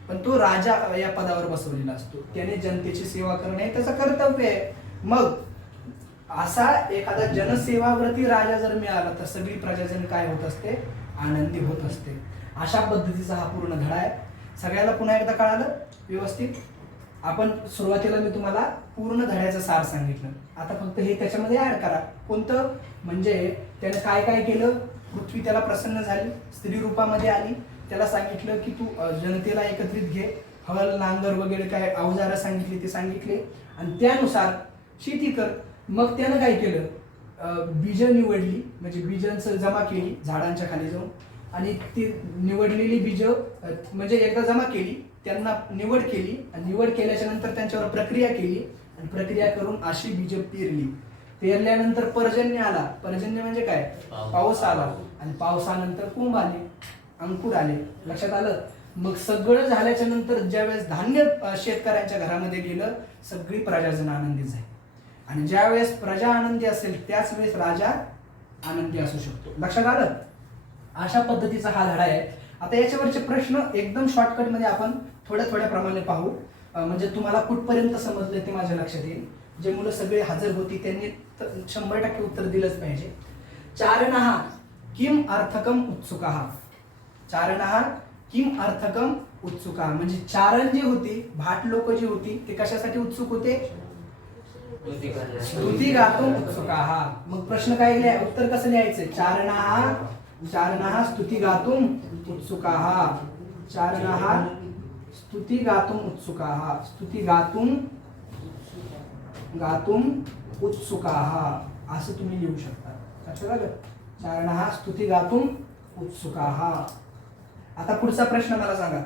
पण तो राजा या पदावर बसवलेला असतो, त्याने जनतेची सेवा करणे हे त्याचं कर्तव्य आहे. मग असा एखादा जनसेवाव्रती राजा जर मिळाला तर सगळी प्रजाजन काय होत असते? आनंदी होत असते. अशा पद्धतीचा हा पूर्ण धडा आहे. सगळ्याला पुन्हा एकदा कळालं व्यवस्थित? आपण सुरुवातीला मी तुम्हाला पूर्ण धड्याचं सार सांगितलं, आता फक्त हे त्याच्यामध्ये ऍड करा. कोणतं? म्हणजे त्याने काय काय केलं? पृथ्वी त्याला प्रसन्न झाली, स्त्री रूपामध्ये आली, त्याला सांगितलं की तू जनतेला एकत्रित घे, हल नांगर वगैरे काय अवजारं सांगितली ते सांगितले, आणि त्यानुसार शेती कर. मग त्यानं काय केलं? बीज निवडली, म्हणजे बीजांचं जमा केली झाडांच्या खाली जाऊन, आणि ती निवडलेली बीज म्हणजे एकदा जमा केली, त्यांना निवड केली, आणि निवड केल्याच्या नंतर त्यांच्यावर प्रक्रिया केली, आणि प्रक्रिया करून अशी बीज पेरली. पेरल्यानंतर पर्जन्य आला. पर्जन्य म्हणजे काय? पाऊस आला, आणि पावसानंतर कुंभ आले, अंकुर आले. लक्षात आलं? मग सगळं झाल्याच्या नंतर ज्यावेळेस धान्य शेतकऱ्यांच्या घरामध्ये गेलं, सगळी प्रजाजन आनंदी झाली. आणि ज्यावेळेस प्रजा आनंदी असेल त्याच वेळेस राजा आनंदी असू शकतो. लक्षात आलं? अशा पद्धतीचा हा धडा आहे. आता याच्यावरचे प्रश्न एकदम शॉर्टकट मध्ये आपण थोड्या प्रमाणे पाहू, म्हणजे तुम्हाला कुठपर्यंत समजले ते माझ्या लक्षात येईल. जे मुलं सगळे हजर होती त्यांनी 100% उत्तर दिलंच पाहिजे. चारणः किम अर्थकम उत्सुकाः. चारणः किम अर्थकम उत्सुकाः म्हणजे चारण जी होती, भाट लोक जी होती, ते कशासाठी उत्सुक होते? स्तुती गातुम उत्सुकाः. मग प्रश्न काय लिहाय, उत्तर कसं लिहायचं? चारणः स्तुती गातुम उत्सुकाः. चारणः स्तुती गातुम उत्सुकाः. स्तुती गातुम उत्सुकाः असं तुम्ही लिहू शकता. लक्षात आलं? चारणः स्तुती गातुम उत्सुकाः. आता पुढचा प्रश्न मला सांगा,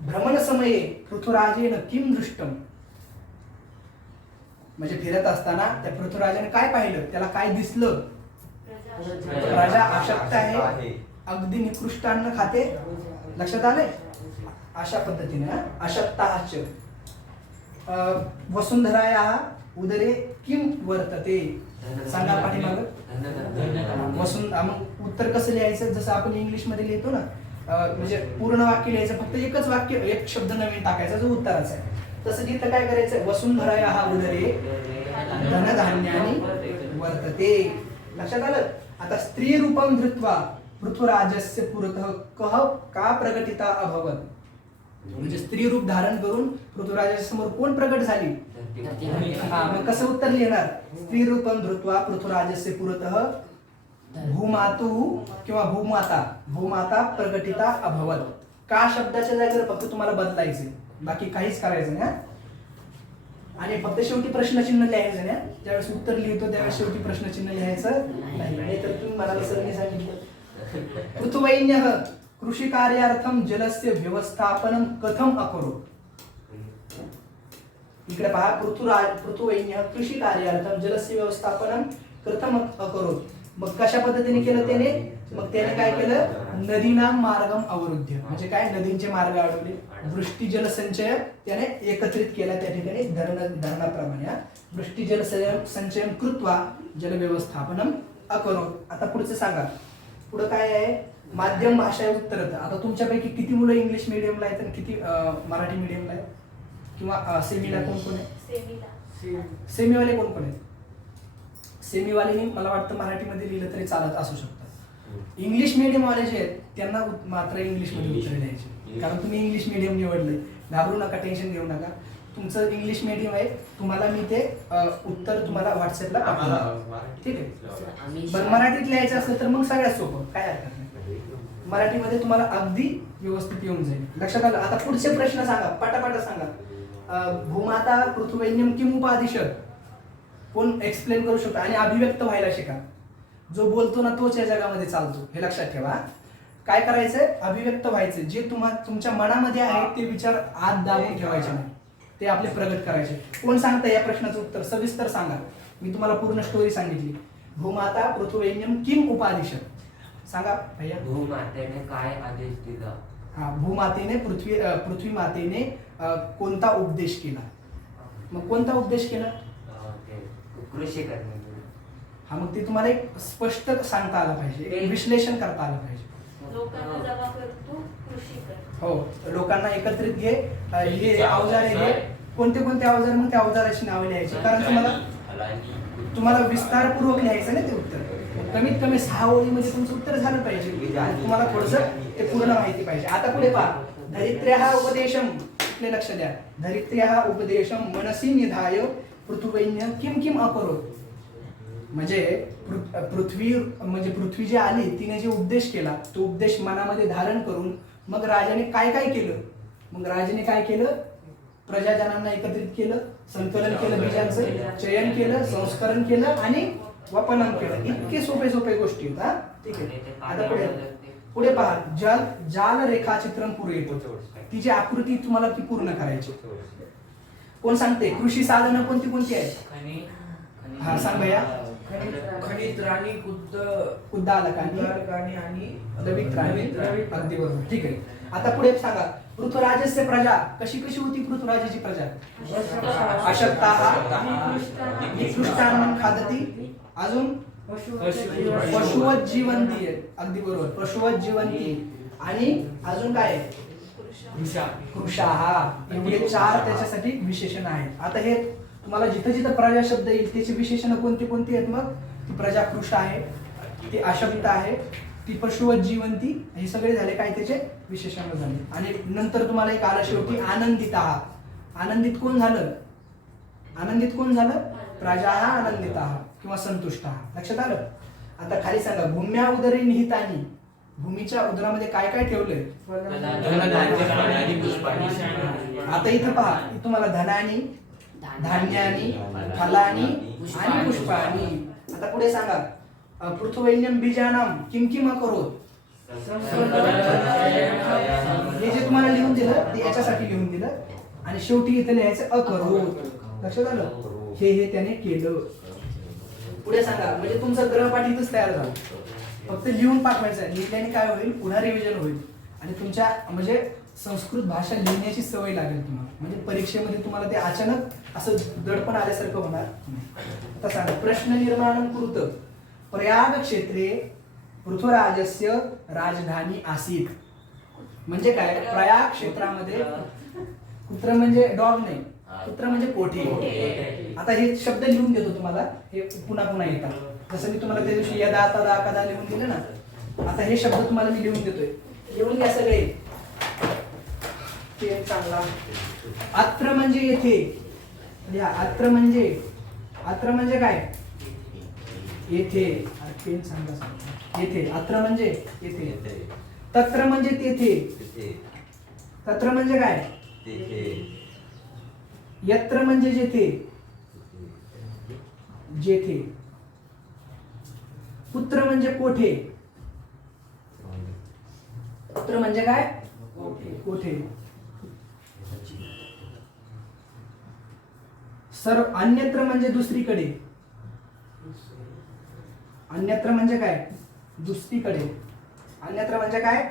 भ्रमण समये पृथुराजेन किम दृष्टम. म्हणजे फिरत असताना त्या पृथ्वीराजाने काय पाहिलं? त्याला काय दिसलं? राजा अशक्त आहे, अगदी निकृष्ट अन्न खाते. लक्षात आले? अशा पद्धतीने अशक्ताच. वसुंधराया उदरे किम वर्तते. सांगा पाठीमागं. मग उत्तर कसं लिहायचं? जसं आपण इंग्लिश मध्ये लिहितो ना, म्हणजे पूर्ण वाक्य लिहायचं, फक्त एकच वाक्य, एक शब्द नवीन टाकायचा जो उत्तराचा आहे. तसं तिथं काय करायचं? वसुंधराया उदरे धनधान्यानि वर्तते. लक्षात आलं? आता स्त्री रूपम धृत्वा पृथ्वीराजस्य पुरतः कह का प्रगटिता अभवत. म्हणजे स्त्री रूप धारण करून पृथ्वीराजाच्या समोर कोण प्रगट झाली? मग कसं उत्तर लिहिणार? स्त्री रूपम धृत्वा पृथ्वीराजस्य पुरतः भूमातु किंवा भूमाता प्रगटिता अभवत. का शब्दाच्या जागेवर फक्त तुम्हाला बदलायचे, बाकी काहीच करायचं नाही. आणि फक्त शेवटी प्रश्नचिन्ह लिहायचं नाही. ज्यावेळेस उत्तर लिहितो त्यावेळेस शेवटी प्रश्नचिन्ह लिहायचं नाही, तर तुम्ही मला सर सांगितलं. पृथुवैन्यः कृषी कार्यार्थम जलस्य व्यवस्थापनम कथम अकरोत. इकडे पहा, पृथुवैन्यः कृषी कार्यार्थम जलस्य व्यवस्थापनम कथम अकरोत. मग कशा पद्धतीने केलं त्याने? मग त्याने काय केलं? नदीना मार्गम अवरुद्ध. म्हणजे काय? नदींचे मार्ग अडवले. वृष्टी जलसंचय त्याने एकत्रित केला त्या ठिकाणी धरणाप्रमाणे. वृष्टी जलसंचयन कृत्वा जल व्यवस्थापनम अकरोत. आता पुढचं सांगा. पुढं काय आहे? माध्यम भाषा उत्तर. आता तुमच्यापैकी किती मुलं इंग्लिश मिडियमला आहेत आणि किती मराठी मिडियमला आहेत, किंवा सेमीला कोण कोण आहे? सेमीवाले कोण कोण आहेत? सेमीवाले मला वाटतं मराठीमध्ये लिहिलं तरी चालत असू शकतं. इंग्लिश मीडियम वाले जे आहेत त्यांना मात्र इंग्लिश मध्ये उत्तर द्यायचे, कारण तुम्ही इंग्लिश मीडियम निवडले. घाबरू नका, टेन्शन घेऊ नका. तुमचं इंग्लिश मीडियम आहे, तुम्हाला मी ते उत्तर तुम्हाला व्हॉट्सअपला पाठवणार, ठीक आहे. पण मराठीत लिहायचं असलं तर मग सगळ्यात सोपं, काय हरकत नाही. मराठीमध्ये तुम्हाला अगदी व्यवस्थित येऊन जाईल. लक्षात आलं? आता पुढचे प्रश्न सांगा, पटापटा सांगा. भूमाता पृथ्वीन्यम किम उपादिशत, कोण एक्सप्लेन करू शकतो? आणि अभिव्यक्त व्हायला शिका. जो बोलतो ना तोच या जगामध्ये चालतो, हे लक्षात ठेवा. काय करायचंय? अभिव्यक्त व्हायचं. जे तुमच्या मनामध्ये आहे ते विचार आत दाबून ठेवायचे नाही, ते आपले प्रगत करायचे. कोण सांगता या प्रश्नाचं उत्तर? सविस्तर सांगा. मी तुम्हाला पूर्ण स्टोरी सांगितली. भूमाता पृथ्वीन्यम किम उपादिशत, सांगा भैया. भूमातेने काय आदेश दिला? हा, भूमातेने पृथ्वी मातेने कोणता उपदेश केला? मग कोणता उपदेश केला? कृषी करणे. हा, मग ते तुम्हाला एक स्पष्ट सांगता आलं पाहिजे, विश्लेषण करता आलं पाहिजे. लोकांना जमा करतो, कृषी कर. हो, लोकांना एकत्रित घे, हे अवजार घे. कोणते कोणते अवजार? मग त्या अवजाराची नावे लिहायची, कारण तुम्हाला विस्तारपूर्वक लिहायचं ना ते उत्तर. कमीत कमी 6 ओळीमध्ये तुमचं उत्तर झालं पाहिजे. तुम्हाला थोडंसं ते पूर्ण माहिती पाहिजे. आता पुढे पहा. धरित्र्यः उपदेशम, इकडे लक्ष द्या. धरित्र्यः उपदेशम मनसी निधाय पृथ्वीन्य किम किम अकरोत. म्हणजे पृथ्वी जी आली, तिने जे उपदेश केला तो उपदेश मनामध्ये धारण करून मग राजाने काय काय केलं? मग राजाने काय केलं? प्रजाजनांना एकत्रित केलं, संकलन केलं, बीजांचं चयन केलं, संस्करण केलं आणि वपनम केलं. इतके सोपे सोपे गोष्टी आहेत. हा, ठीक आहे. आता पुढे पहा. जाल रेखाचित्रण पूर्ण, तिची आकृती तुम्हाला ती पूर्ण करायची. कोण सांगते? कृषी साधनं कोणती कोणती आहेत? हा, सांग भैया. खनिज राणी, कुद्दालकानी आणि द्रवित राणी. अगदी बरोबर, ठीक आहे. आता पुढे सांगा. पृथ्वीराजस्य प्रजा कशी कशी होती? पृथ्वीराजाची प्रजा अशक्ताः निकृष्टान्नं खादती, अजून पशुवत जीवंती. अगदी बरोबर, पशुवत जीवंती. आणि अजून काय? कृशाः. एवढे 4 त्याच्यासाठी विशेषण आहेत. आता हे तुम्हाला जिथं जिथं प्रजा शब्द येईल त्याची विशेषण कोणती कोणती आहेत? मग ती प्रजा कृश आहे, ती अशक्त आहे, ती पशुवत जीवंती. हे सगळे झाले काय? त्याचे विशेषण झाले. आणि नंतर तुम्हाला एक आलं शेवटी आनंदिताः. आनंदित कोण झालं? आनंदित कोण झालं? प्रजाः आनंदिताः किंवा संतुष्टाः. लक्षात आलं? आता खाली सांगा. भूम्या उदरे निहितानि, भूमीच्या उदरामध्ये काय काय ठेवलंय? आता इथं पहा, तुम्हाला धनानी, धान्यानी, फलानी आणि पुष्पानी. आता पुढे सांगा. पृथ्वीन्यम बीजानाम किम किम अकरोत. हे जे तुम्हाला लिहून दिलं ते याच्यासाठी लिहून दिलं. आणि शेवटी इथं लिहायचं अकरोत. लक्षात आलं? हे त्याने केलं. पुढे सांगा. म्हणजे तुमचं ग्रहपाठ इथंच तयार झालं. फक्त लिहून पाठवायचं आहे. लिहिल्याने काय होईल? पुन्हा रिव्हिजन होईल आणि तुमच्या म्हणजे संस्कृत भाषा लिहिण्याची सवय लागेल तुम्हाला. म्हणजे परीक्षेमध्ये तुम्हाला ते अचानक असं दडपण आल्यासारखं होणार नाही. आता सांगा. प्रश्न निर्माण कृत प्रयाग क्षेत्रे पृथ्वीराजस्य राजधानी आसीत. म्हणजे काय? प्रयाग क्षेत्रामध्ये, कुत्र म्हणजे डॉग नाही, कुत्र म्हणजे कोठी. आता हे शब्द लिहून देतो तुम्हाला, हे पुन्हा पुन्हा येतात. जसं मी तुम्हाला त्या दिवशी यदा तदा कदा लिहून दिलं ना, आता हे शब्द तुम्हाला मी लिहून देतोय. लिहून घ्या सगळे. ते चांगला. अत्र म्हणजे येथे. अत्र म्हणजे काय? येथे. पेन सांगा. येथे. अत्र म्हणजे येथे. तत्र म्हणजे तेथे. तत्र म्हणजे काय? यत्र म्हणजे जेथे. जेथे. पुत्र म्हणजे कोठे. पुत्र म्हणजे काय? कोठे. सर्व. अन्यत्र म्हणजे दुसरीकडे. अन्यत्र म्हणजे काय? दुसरीकडे. अन्यत्र म्हणजे काय?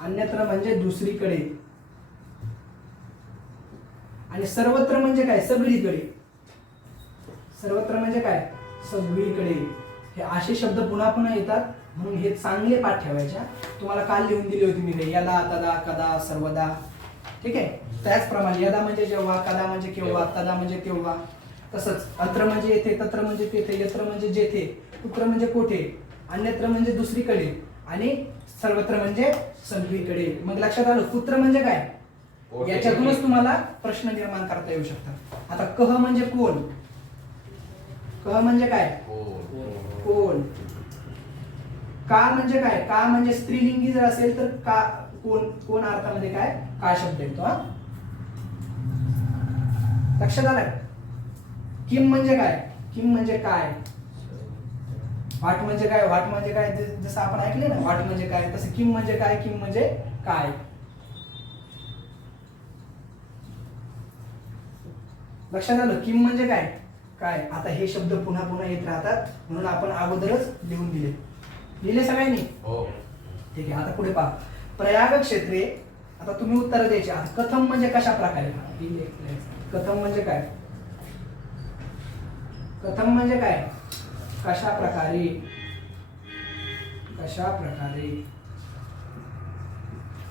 अन्यत्र म्हणजे दुसरीकडे. आणि सर्वत्र म्हणजे काय? सगळीकडे. सर्वत्र म्हणजे काय? सगळीकडे. हे असे शब्द पुन्हा पुन्हा येतात, म्हणून हे चांगले पाठ ठेवायच्या. तुम्हाला काल लिहून दिली होती मी, यदा तदा कदा सर्वदा. ठीक आहे? त्याचप्रमाणे यदा म्हणजे जेव्हा, कदा म्हणजे केव्हा, तदा म्हणजे तेव्हा. तसंच अत्र म्हणजे येथे, तत्र म्हणजे तेथे, यत्र म्हणजे जेथे, पुत्र म्हणजे कोठे, अन्यत्र म्हणजे दुसरीकडे आणि सर्वत्र म्हणजे सगळीकडे. मग लक्षात आलं कुत्र म्हणजे काय? याच्यातूनच तुम्हाला प्रश्न निर्माण करता येऊ शकतात. आता कह म्हणजे कोण? कह म्हणजे काय? कोण. का म्हणजे काय? का म्हणजे स्त्रीलिंगी जर असेल तर का कोण कोण अर्थामध्ये काय का शब्द येतो. हा लक्षात आलं. किम म्हणजे काय? किम म्हणजे काय? वाट म्हणजे काय? वाट म्हणजे काय जसं आपण ऐकले ना वाट म्हणजे काय तसं किम म्हणजे काय? किम म्हणजे काय. लक्षात आलं. किम म्हणजे काय? काय. आता हे शब्द पुन्हा पुन्हा येत राहतात म्हणून आपण अगोदरच लिहून दिले. लिहिले सगळ्यांनी? ठीक आहे. आता पुढे पहा. प्रयाग क्षेत्रे. आता तुम्ही उत्तर द्यायची. आता कथम म्हणजे कशा प्रकारे? कथम म्हणजे काय? कथम म्हणजे काय? कशा प्रकारे. कशा प्रकारे.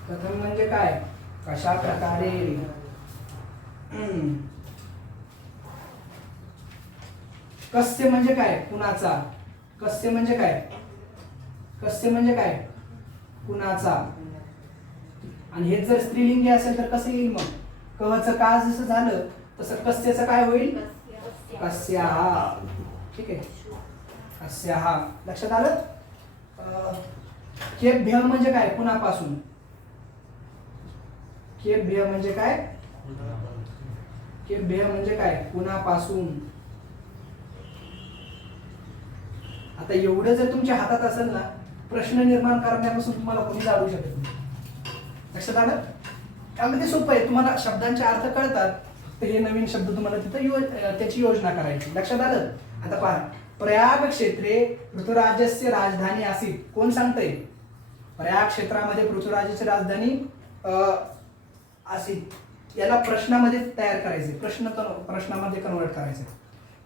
कथम म्हणजे काय? कशा प्रकारे. कस्य म्हणजे काय? कुणाचा. कस्य म्हणजे काय? कस्य म्हणजे काय? कुणाचा. आणि हे जर स्त्रीलिंगी असेल तर कसं येईल मग? कहचं का जसं झालं तसं कस्यचं काय होईल? कस्याहा. ठीक आहे. कस्याहा. लक्षात आलं. केभ्य म्हणजे काय? कुणापासून. केभ्य म्हणजे काय? केभ्य म्हणजे काय? कुणापासून. आता एवढं जर तुमच्या हातात असेल ना प्रश्न निर्माण करण्यापासून तुम्हाला कोणी जाऊ शकत नाही. लक्षात आलं. त्यामध्ये सोपं आहे. तुम्हाला शब्दांचे अर्थ कळतात. फक्त हे नवीन शब्द तुम्हाला तिथं त्याची योजना करायची. लक्षात आलं. आता पहा. प्रयाग क्षेत्रे पृथ्वीराजस्य राजधानी असी. कोण सांगतंय? प्रयाग क्षेत्रामध्ये पृथ्वीराजाची राजधानी असी. याला प्रश्नामध्ये तयार करायचे. प्रश्नामध्ये कन्वर्ट करायचे.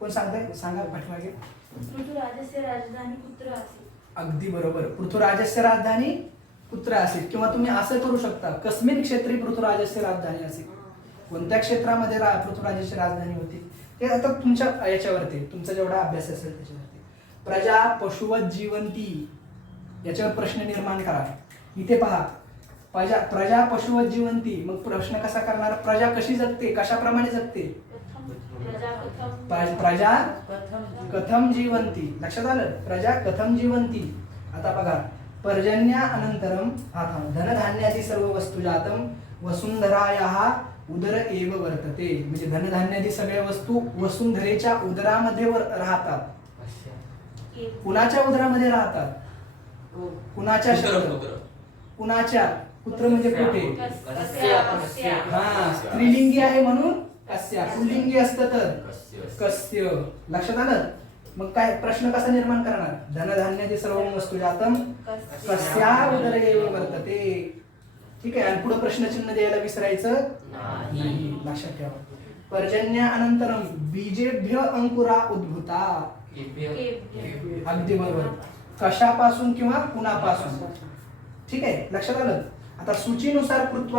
कोण सांगताय? सांगा पाठीमागे. पृथ्वीराजस्य राजधानी कुत्र असेल. अगदी बरोबर. पृथ्वीराजस्य राजधानी कुत्र असेल. किंवा तुम्ही असं करू शकता कस्मिन क्षेत्री पृथ्वीराजस्य राजधानी असेल. कोणत्या क्षेत्रामध्ये पृथ्वीराजाची राजधानी होती ते आता तुमच्या याच्यावरती तुमचा जेवढा अभ्यास असेल त्याच्यावरती. प्रजा पशुवत जीवंती याच्यावर प्रश्न निर्माण करा. इथे पहा. प्रजा पशुवत जीवंती. मग प्रश्न कसा करणार? प्रजा कशी जगते? कशाप्रमाणे जगते? प्रजा कथम जीवंती. लक्षात आलं. प्रजा कथम जीवंती. आता बघा. पर्जन्या अनंतरम धनधान्यादी सर्व वस्तू जातम वसुंधरायाः उदर एव वर्तते. म्हणजे धनधान्यादी सगळ्या वस्तू वसुंधरेच्या उदरामध्ये राहतात. कुणाच्या उदरामध्ये राहतात? कुणाच्या शब्द. कुणाच्या. पुत्र म्हणजे कुठे. हा स्त्रीलिंगी आहे म्हणून कस्या. पुल्लिंगी असतं तर कस्य. लक्षात आलं. मग काय प्रश्न कसा निर्माण करणार? धनधान्यादी सर्व वस्तू जातम कस्या उदर एव वर्तते. ठीक आहे. आणि पुढे प्रश्नचिन्ह द्यायला विसरायचं नाही. लक्षात ठेवा. पर्जन्या अनंतरम बीजेभ्य अंकुरा उद्भूता. अगदी बरोबर. कशापासून किंवा कुणापासून. ठीक आहे. लक्षात आलं. आता सूचीनुसार कृत.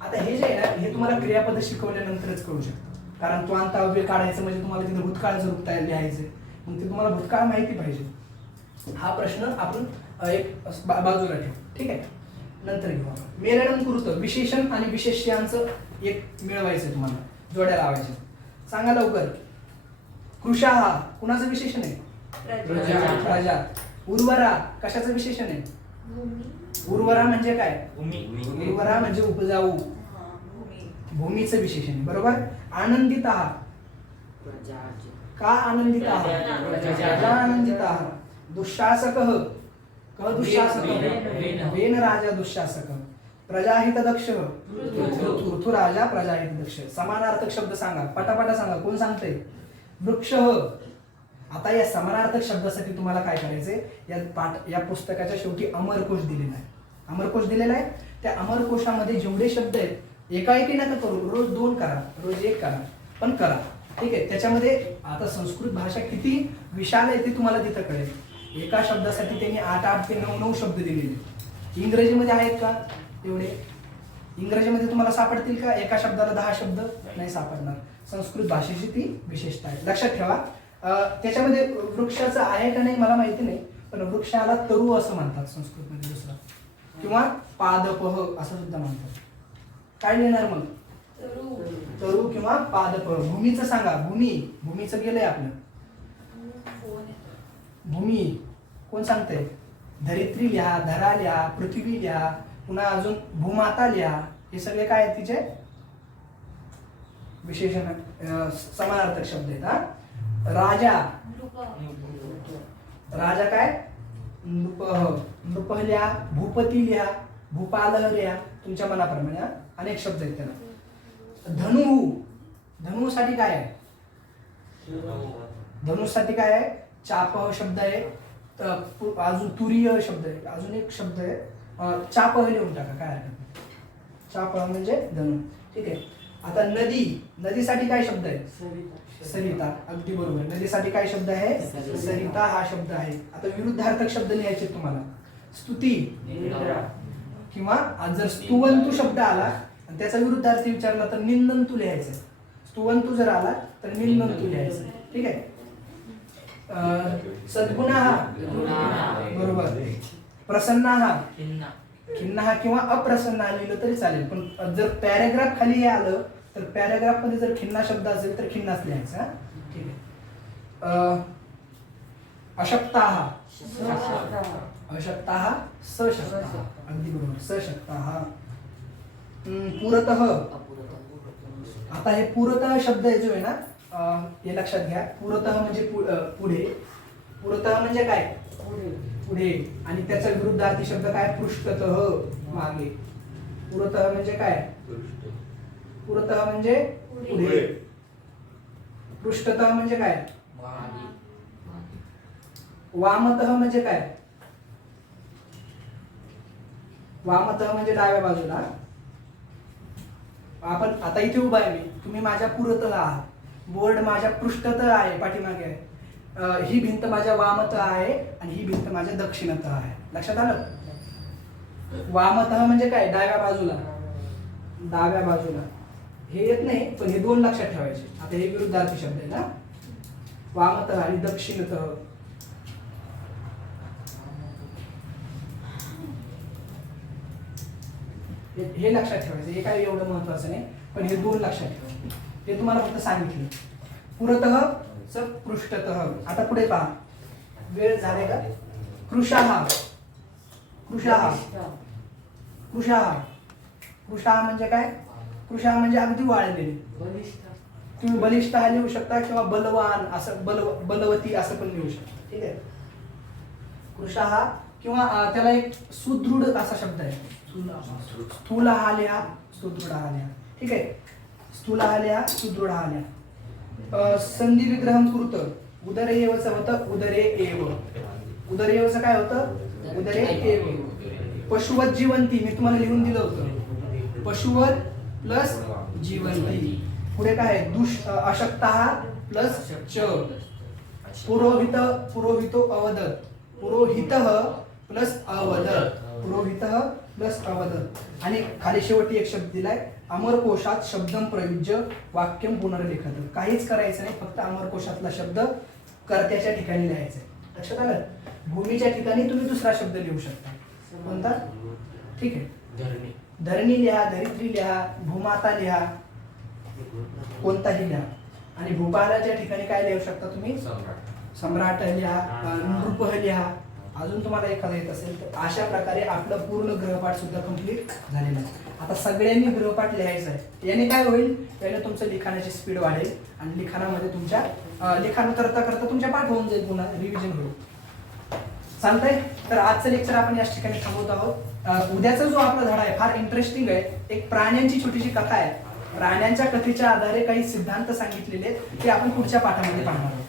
आता हे जे आहे ना हे तुम्हाला क्रियापद शिकवल्यानंतरच कळू शकतं. कारण तो अंत अव्यय काढायचं म्हणजे तुम्हाला तिथे भूतकाळाचं रूप तयार लिहायचं. मग ते तुम्हाला भूतकाळ माहिती पाहिजे. हा प्रश्न आपण एक बाजूला ठेवू. ठीक आहे. नंतर घेऊ. मेलनम कृत. विशेषण आणि विशेष्यांचं एक मिळवायचं तुम्हाला. जोड्या लावायच्या. सांगा लवकर. कृशाहा कुणाचं विशेषण आहे? प्रजा. उर्वरा कशाचं विशेषण आहे? उर्वरा म्हणजे काय? उर्वरा म्हणजे उपजाऊ. भूमीचं विशेषण आहे. बरोबर. आनंदिता. का आनंदिता? प्रजा आनंदिता. दुःशासक. कह दुःशासक. वेन राजा दुःशासक. प्रजाहित दक्ष. पृथ्वीराजा प्रजाहित दक्ष. समानार्थक शब्द सांगा. पटापटा सांगा. कोण सांगतंय? वृक्ष. आता या समानार्थक शब्दासाठी तुम्हाला काय करायचंय? या पुस्तकाच्या शेवटी अमरकोश दिलेला आहे. अमरकोश दिलेला आहे. त्या अमरकोशामध्ये जेवढे शब्द आहेत एकाएकी नका करू. रोज 2 करा. रोज 1 करा. पण करा. ठीक आहे. त्याच्यामध्ये आता संस्कृत भाषा किती विशाल आहे ते तुम्हाला तिथं कळेल. एका शब्दासाठी त्यांनी 8 ते 9 शब्द दिलेले. इंग्रजीमध्ये आहेत का एवढे? इंग्रजीमध्ये तुम्हाला सापडतील का एका शब्दाला 10 शब्द? नाही सापडणार. संस्कृत भाषेची ती विशेषता आहे. लक्षात ठेवा. त्याच्यामध्ये वृक्षाचं आहे का नाही मला माहिती नाही, पण वृक्षाला तरु असं म्हणतात संस्कृतमध्ये दुसरा, किंवा पादपह असं सुद्धा म्हणतात. काय लिहिणार मग? तरु किंवा पादपह. भूमीचं सांगा. भूमीचं गेलंय आपलं. भूमी कोण सांगतंय? धरित्री लिहा, धरा लिहा, पृथ्वी लिहा, पुन्हा अजून भूमाता लिहा. हे सगळे काय आहेत तिचे विशेषण, समानार्थक शब्द आहेत. हा. राजा काय? नृपः. नृपः लिहा, भूपती लिहा, भूपालह लिहा, तुमच्या मनाप्रमाणे. अनेक शब्द आहेत त्याला. धनुसाठी काय आहे? धनुसाठी काय आहे? चापह शब्द आहे. अजून तुरीय शब्द आहे. अजून एक शब्द आहे चापह, लिहून टाका, काय हरकत नाही. चापह म्हणजे धनु. ठीक आहे. आता नदीसाठी काय शब्द आहे? सरिता. अगदी बरोबर. नदीसाठी काय शब्द आहे? सरिता हा शब्द आहे. आता विरुद्धार्थक शब्द लिहायचे तुम्हाला. स्तुती किंवा जर स्तुवंतू शब्द आला आणि त्याचा विरुद्धार्थ विचारला तर निंदंतू लिहायचं. स्तुवंतू जर आला तर निंदंतू लिहायचं. ठीक आहे. सद्गुणः बरोबर. प्रसन्नः, खिन्नः किंवा अप्रसन्न लिहिलं तरी चालेल, पण जर पॅरेग्राफ खाली आलं तर पॅरेग्राफ मध्ये जर खिन्ना शब्द असेल तर खिन्नाच लिहायचा. ठीक आहे. अशक्ताः, सशक्ताः. अगदी बरोबर. सशक्ताः. पुरतः. आता हे पुरतः शब्द जो आहे ना, हे लक्षात घ्या. पुरतः म्हणजे पुढे. पुरतः म्हणजे काय? पुढे. आणि त्याचा विरुद्धार्थी शब्द काय? पृष्ठतः, मागे. पुरतः म्हणजे काय? पुरतः म्हणजे पुढे. पृष्ठतः म्हणजे काय? वामतः म्हणजे काय? वामतः म्हणजे डाव्या बाजूला. आपण आता इथे उभा आहे मी, तुम्ही माझ्या पुरतः आहात. बोर्ड माझ्या पृष्ठतः आहे, पाठीमागे आहे. ही भिंत माझ्या वामतः आहे आणि ही भिंत माझ्या दक्षिणतः आहे. लक्षात आलं? वामतः म्हणजे काय? डाव्या बाजूला. डाव्या बाजूला हे येत नाही, पण हे दोन लक्षात ठेवायचे. आता हे विरुद्धार्थी शब्द आहे ना, वामतः आणि दक्षिणतः. हे लक्षात ठेवायचं. हे काय एवढं महत्वाचं नाही, पण हे दोन लक्षात ठेवा. हे तुम्हाला फक्त सांगितलं. पुरतः स पृष्ठतः. आता पुढे पहा. वेळ झाले का? कृशाः. कृशाः. कृशाः. कृशाः म्हणजे काय? कृशाः म्हणजे अगदी वाळलेले. तुम्ही बलिष्ठ लिहू शकता किंवा बलवान असं, बलवती असं पण लिहू शकता. ठीक आहे. कृशाः किंवा त्याला एक सुदृढ असा शब्द आहे. स्थूल हा लिहा, सुदृढ हा लिहा. ठीक आहे. स्थूल हा लिहा, सुदृढ हा लिहा. संधी विग्रहम कृत. उदरे एवचं होतं उदरे एव. उदरे एवचं काय होतं? उदरे एव. पशुवत जीवंती मी तुम्हाला लिहून दिलं होतं. पशुवत प्लस जीवंती. पुढे काय आहे? अशक्तः प्लस च. पुरोहितो अवदत. पुरोहितः प्लस अवदत. पुरोहितः प्लस अवदत. आणि खाली शेवटी एक शब्द दिलाय, अमरकोशात शब्दम प्रयुज्य वाक्यम पुनर्लिखत. काहीच करायचं नाही, फक्त अमरकोशातला शब्द कर्त्याच्या ठिकाणी लिहायचा. लक्षात आलं? भूमीच्या ठिकाणी तुम्ही दुसरा शब्द लिहू शकता. कोणता? ठीक आहे. धरणी लिहा, धरित्री लिहा, भूमाता लिहा, कोणताही लिहा. आणि भूपालाच्या ठिकाणी काय लिहू शकता तुम्ही? सम्राट लिहा, नृपः लिहा. अजून तुम्हाला एखादा येत असेल तर अशा प्रकारे आपलं पूर्ण गृहपाठ सुद्धा कंप्लीट झालेलं आहे. आता सगळ्यांनी गृहपाठ लिहायचा आहे. याने काय होईल? याने तुमचं लिखाणाची स्पीड वाढेल आणि लिखाणामध्ये तुमच्या लिखाण करता करता तुमच्या पाठ होऊन जाईल, पुन्हा रिव्हिजन होईल. चालतंय? तर आजचं लेक्चर आपण याच ठिकाणी थांबवत आहोत. उद्याचा जो आपला धडा आहे फार इंटरेस्टिंग आहे. एक प्राण्यांची छोटीशी कथा आहे. प्राण्यांच्या कथेच्या आधारे काही सिद्धांत सांगितलेले ते आपण पुढच्या पाठामध्ये पाहणार आहोत.